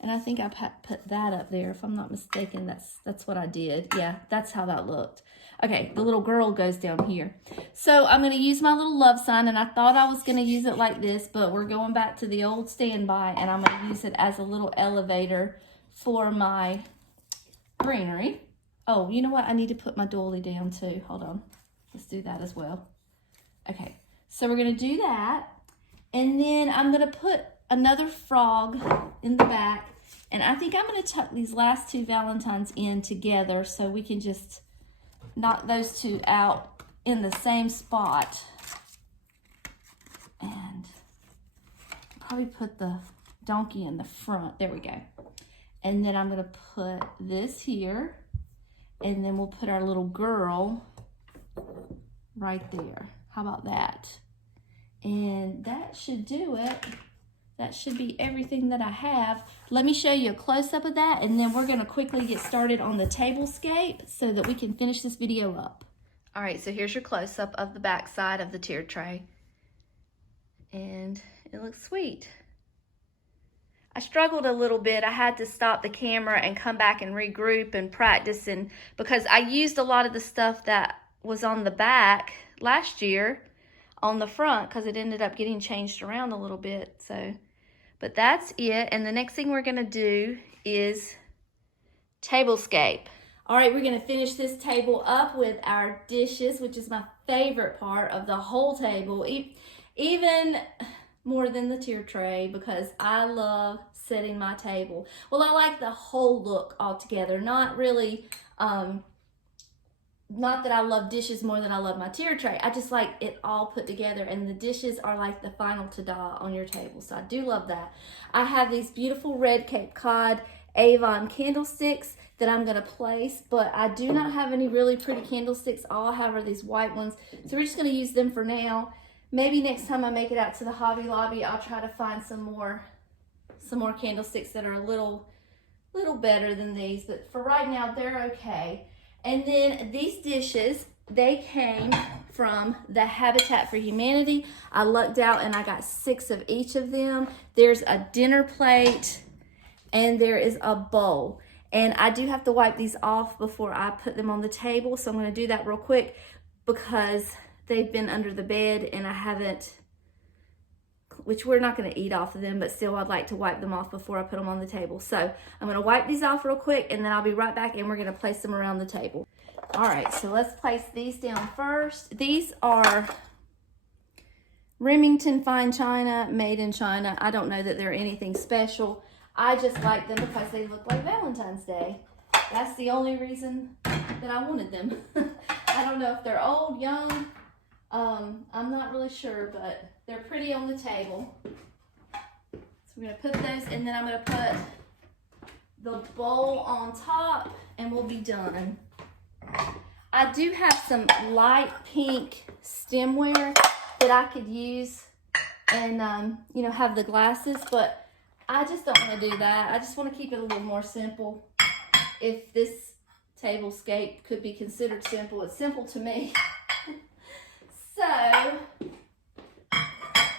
and I think I put that up there. If I'm not mistaken, that's what I did. Yeah, that's how that looked. Okay, the little girl goes down here. So I'm going to use my little love sign, and I thought I was going to use it like this, but we're going back to the old standby, and I'm going to use it as a little elevator for my greenery. Oh, you know what? I need to put my doily down too. Hold on. Let's do that as well. Okay, so we're going to do that. And then I'm going to put another frog in the back. And I think I'm going to tuck these last two Valentines in together so we can just knock those two out in the same spot. And probably put the donkey in the front. There we go. And then I'm going to put this here. And then we'll put our little girl right there. How about that? And that should do it. That should be everything that I have. Let me show you a close-up of that, and then we're going to quickly get started on the Tablescape so that we can finish this video up. All right, so here's your close-up of the back side of the tier tray. And it looks sweet. I struggled a little bit. I had to stop the camera and come back and regroup and practice, and because I used a lot of the stuff that was on the back last year on the front, because it ended up getting changed around a little bit. So, but that's it. And the next thing we're going to do is Tablescape. All right, we're going to finish this table up with our dishes, which is my favorite part of the whole table, even more than the tier tray, because I love setting my table. Well, I like the whole look altogether, not really not that I love dishes more than I love my tier tray. I just like it all put together, and the dishes are like the final ta-da on your table. So I do love that. I have these beautiful red Cape Cod Avon candlesticks that I'm going to place, but I do not have any really pretty candlesticks. All I have are these white ones. So we're just going to use them for now. Maybe next time I make it out to the Hobby Lobby, I'll try to find some more candlesticks that are a little better than these. But for right now, they're okay. And then these dishes, they came from the Habitat for Humanity. I lucked out and I got 6 of each of them. There's a dinner plate and there is a bowl. And I do have to wipe these off before I put them on the table. So I'm going to do that real quick because they've been under the bed and I haven't, which we're not going to eat off of them, but still I'd like to wipe them off before I put them on the table. So I'm going to wipe these off real quick and then I'll be right back and we're going to place them around the table. All right, so let's place these down first. These are Remington fine china, made in China. I don't know that they're anything special. I just like them because they look like Valentine's Day. That's the only reason that I wanted them. I don't know if they're old, young. I'm not really sure, but they're pretty on the table. So we're gonna put those, and then I'm gonna put the bowl on top, and we'll be done. I do have some light pink stemware that I could use and, you know, have the glasses, but I just don't want to do that. I just want to keep it a little more simple. If this tablescape could be considered simple, it's simple to me. So,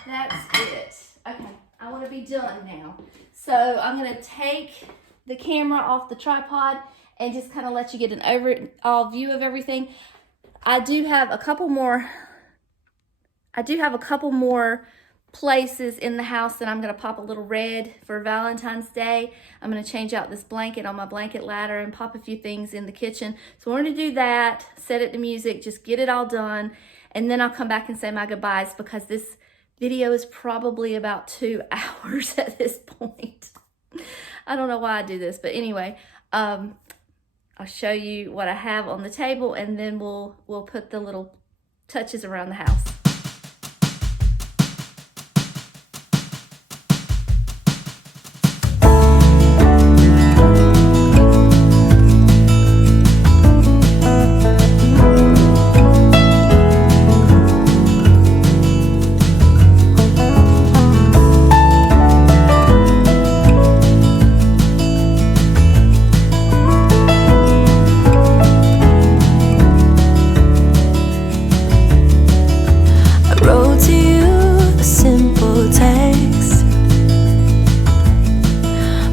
that's it. Okay, I want to be done now. So, I'm going to take the camera off the tripod and just kind of let you get an overall view of everything. I do have a couple more places in the house that I'm going to pop a little red for Valentine's Day. I'm going to change out this blanket on my blanket ladder and pop a few things in the kitchen. So we're going to do that, set it to music, just get it all done, and then I'll come back and say my goodbyes because this video is probably about 2 hours at this point. I don't know why I do this, but anyway, I'll show you what I have on the table, and then we'll put the little touches around the house.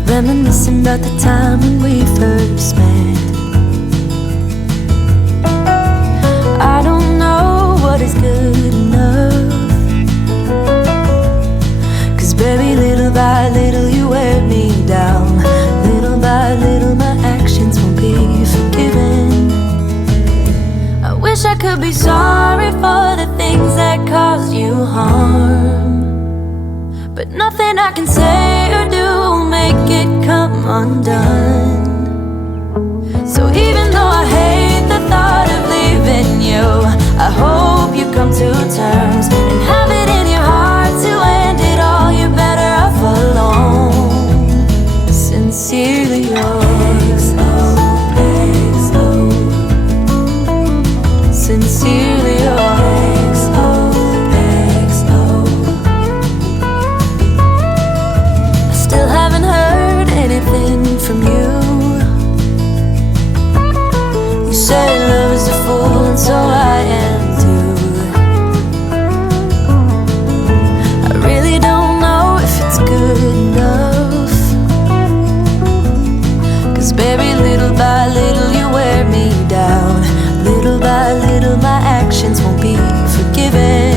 Reminiscing about the time when we first met. I don't know what is good enough, 'cause baby, little by little you wear me down. Little by little my actions won't be forgiven. I wish I could be sorry for the things that caused you harm, but nothing I can say or do will make it come undone. So even though I hate the thought of leaving you, I hope you come to terms and have it in your heart to end it all. You're better off alone. Sincerely yours, sincerely yours, I still haven't heard anything from you. You say love is a fool, and so I am too. I really don't know if it's good enough, 'cause baby, little by little you wear me down. Little by little my actions won't be forgiven.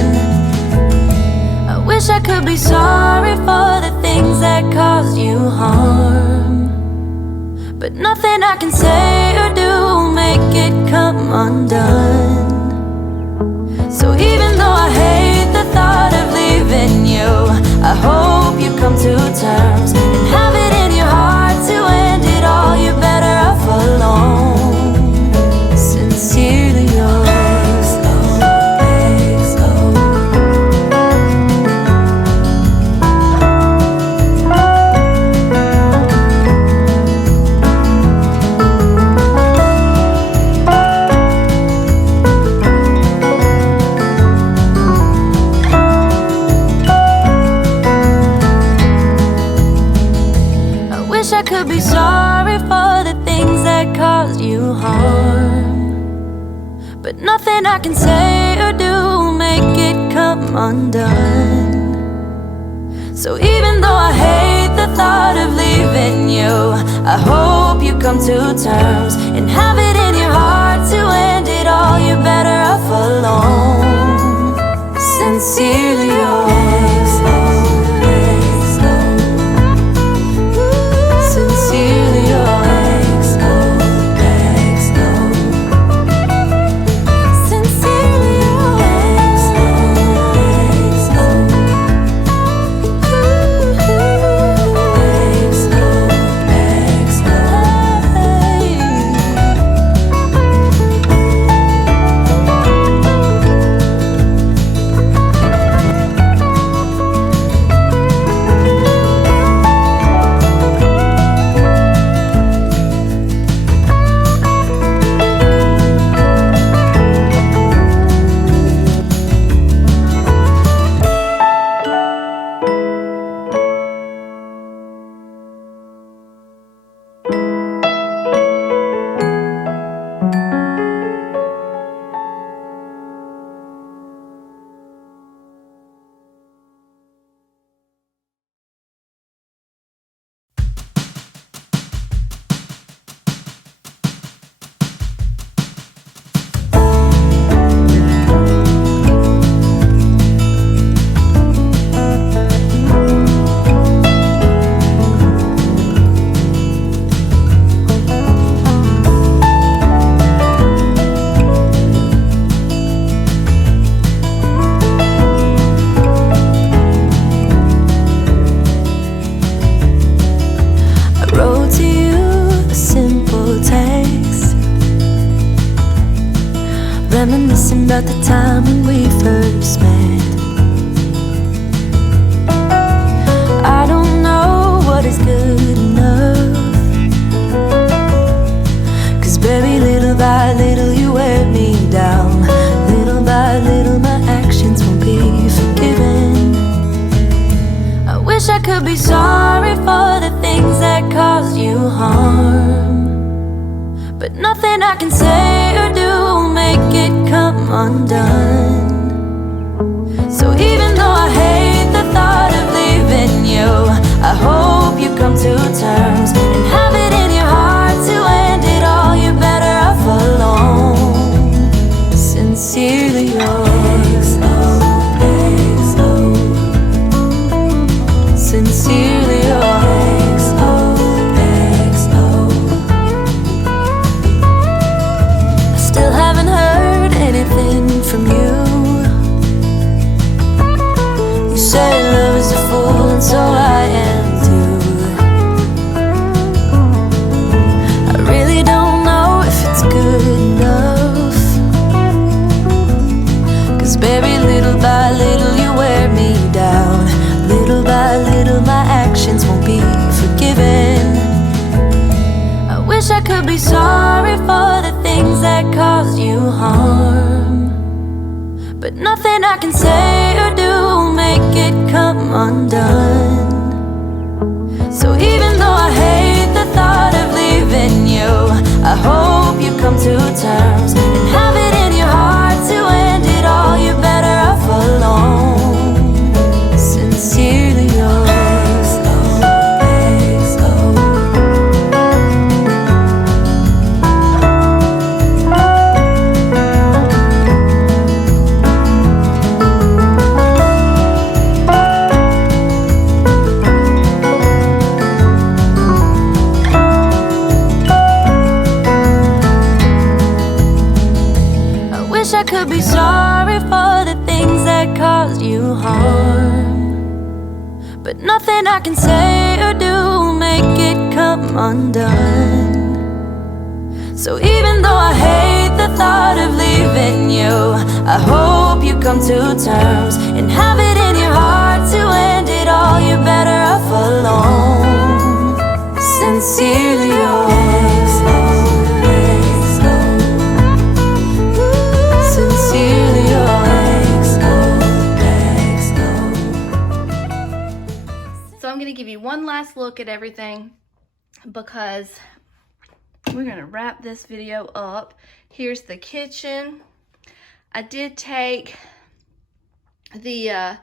I wish I could be sorry for the things that caused you harm, but nothing I can say or do will make it come undone. So even though I hate the thought of leaving you, I hope you come to terms and have it in your heart to end it all. You're better off alone. Sincerely yours. I could be sorry for the things that caused you harm, but nothing I can say or do will make it come undone. So even though I hate the thought of leaving you, I hope you come to terms and have it in your heart to end it all. You're better off alone. Sincerely yours. Sincerely yours. Sincerely yours. something about the time when we first met. I don't know what is good enough, 'cause baby, little by little you wear me down. Little by little my actions won't be forgiven. I wish I could be sorry for the things that caused you harm, but nothing I can say or do will make it come undone. So even though I hate the thought of leaving you, I hope you come to terms and have it in your heart to end it all. You're better off alone. Sincerely yours. Sincerely yours. I still haven't heard anything from you. You say love is a fool, and so I am too. I really don't know if it's good enough, 'cause baby, little by little you wear me down. Little by little my actions won't be forgiven. I wish I could be sorry for the things that caused you harm, but nothing I can say or do will make it come undone. So even though I hate the thought of leaving you, I hope you come to terms and have it in your heart to end it all. You're better off alone. Sincerely yours. I could be sorry for the things that caused you harm, but nothing I can say or do will make it come undone. So even though I hate the thought of leaving you, I hope you come to terms and have it in your heart to end it all. You're better off alone. Sincerely yours. So I'm going to give you one last look at everything because we're going to wrap this video up. Here's the kitchen. I did take the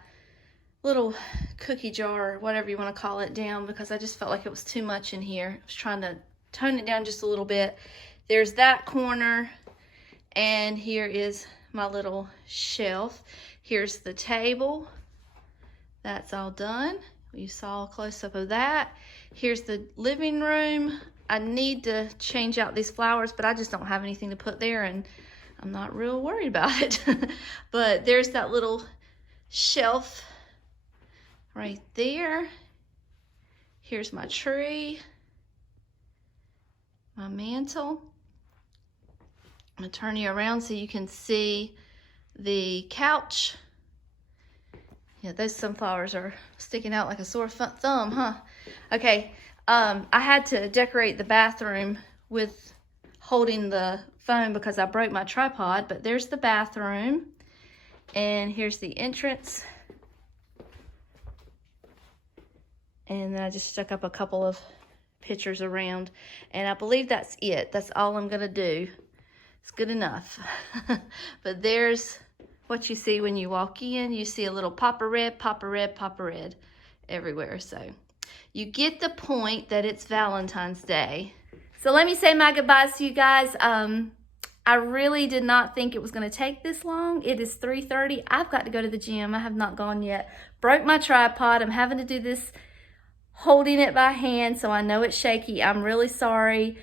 little cookie jar, or whatever you want to call it, down because I just felt like it was too much in here. I was trying to tone it down just a little bit. There's that corner, and here is my little shelf. Here's the table. That's all done. You saw a close-up of that. Here's the living room. I need to change out these flowers, but I just don't have anything to put there, and I'm not real worried about it. But there's that little shelf right there. Here's my tree, my mantle. I'm gonna turn you around so you can see the couch. Yeah, those sunflowers are sticking out like a sore thumb, huh? Okay, I had to decorate the bathroom with holding the phone because I broke my tripod, but there's the bathroom, and here's the entrance. And then I just stuck up a couple of pictures around, and I believe that's it. That's all I'm gonna do. It's good enough. But there's what you see when you walk in. You see a little pop of red, pop of red, pop of red everywhere. So you get the point that it's Valentine's Day. So let me say my goodbyes to you guys. I really did not think it was going to take this long. It is 3:30. I've got to go to the gym. I have not gone yet. Broke my tripod. I'm having to do this holding it by hand, so I know it's shaky. I'm really sorry.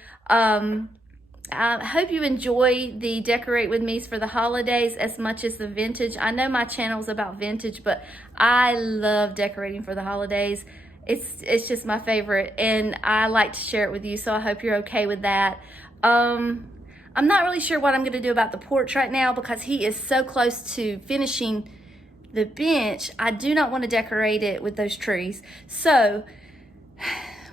I hope you enjoy the Decorate With Me's for the holidays as much as the vintage. I know my channel is about vintage, but I love decorating for the holidays. It's just my favorite, and I like to share it with you, so I hope you're okay with that. I'm I'm not really sure what I'm going to do about the porch right now because he is so close to finishing the bench. I do not want to decorate it with those trees. So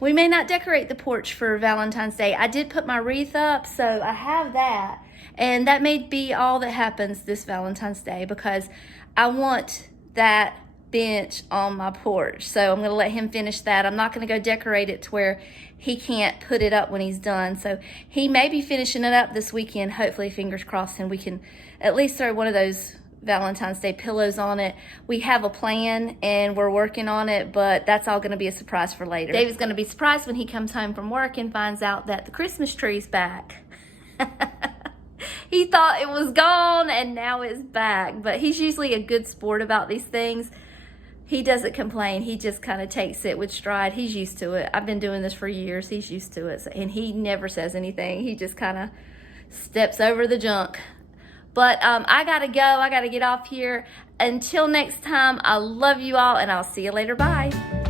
we may not decorate the porch for Valentine's Day. I did put my wreath up, so I have that. And that may be all that happens this Valentine's Day because I want that bench on my porch. So I'm going to let him finish that. I'm not going to go decorate it to where he can't put it up when he's done. So he may be finishing it up this weekend. Hopefully, fingers crossed, and we can at least throw one of those Valentine's Day pillows on it. We have a plan and we're working on it, but that's all going to be a surprise for later. David's going to be surprised when he comes home from work and finds out that the Christmas tree's back. He thought it was gone and now it's back, but he's usually a good sport about these things. He doesn't complain. He just kind of takes it with stride. He's used to it. I've been doing this for years. He's used to it, and he never says anything. He just kind of steps over the junk. But I gotta go. I gotta get off here. Until next time, I love you all, and I'll see you later. Bye.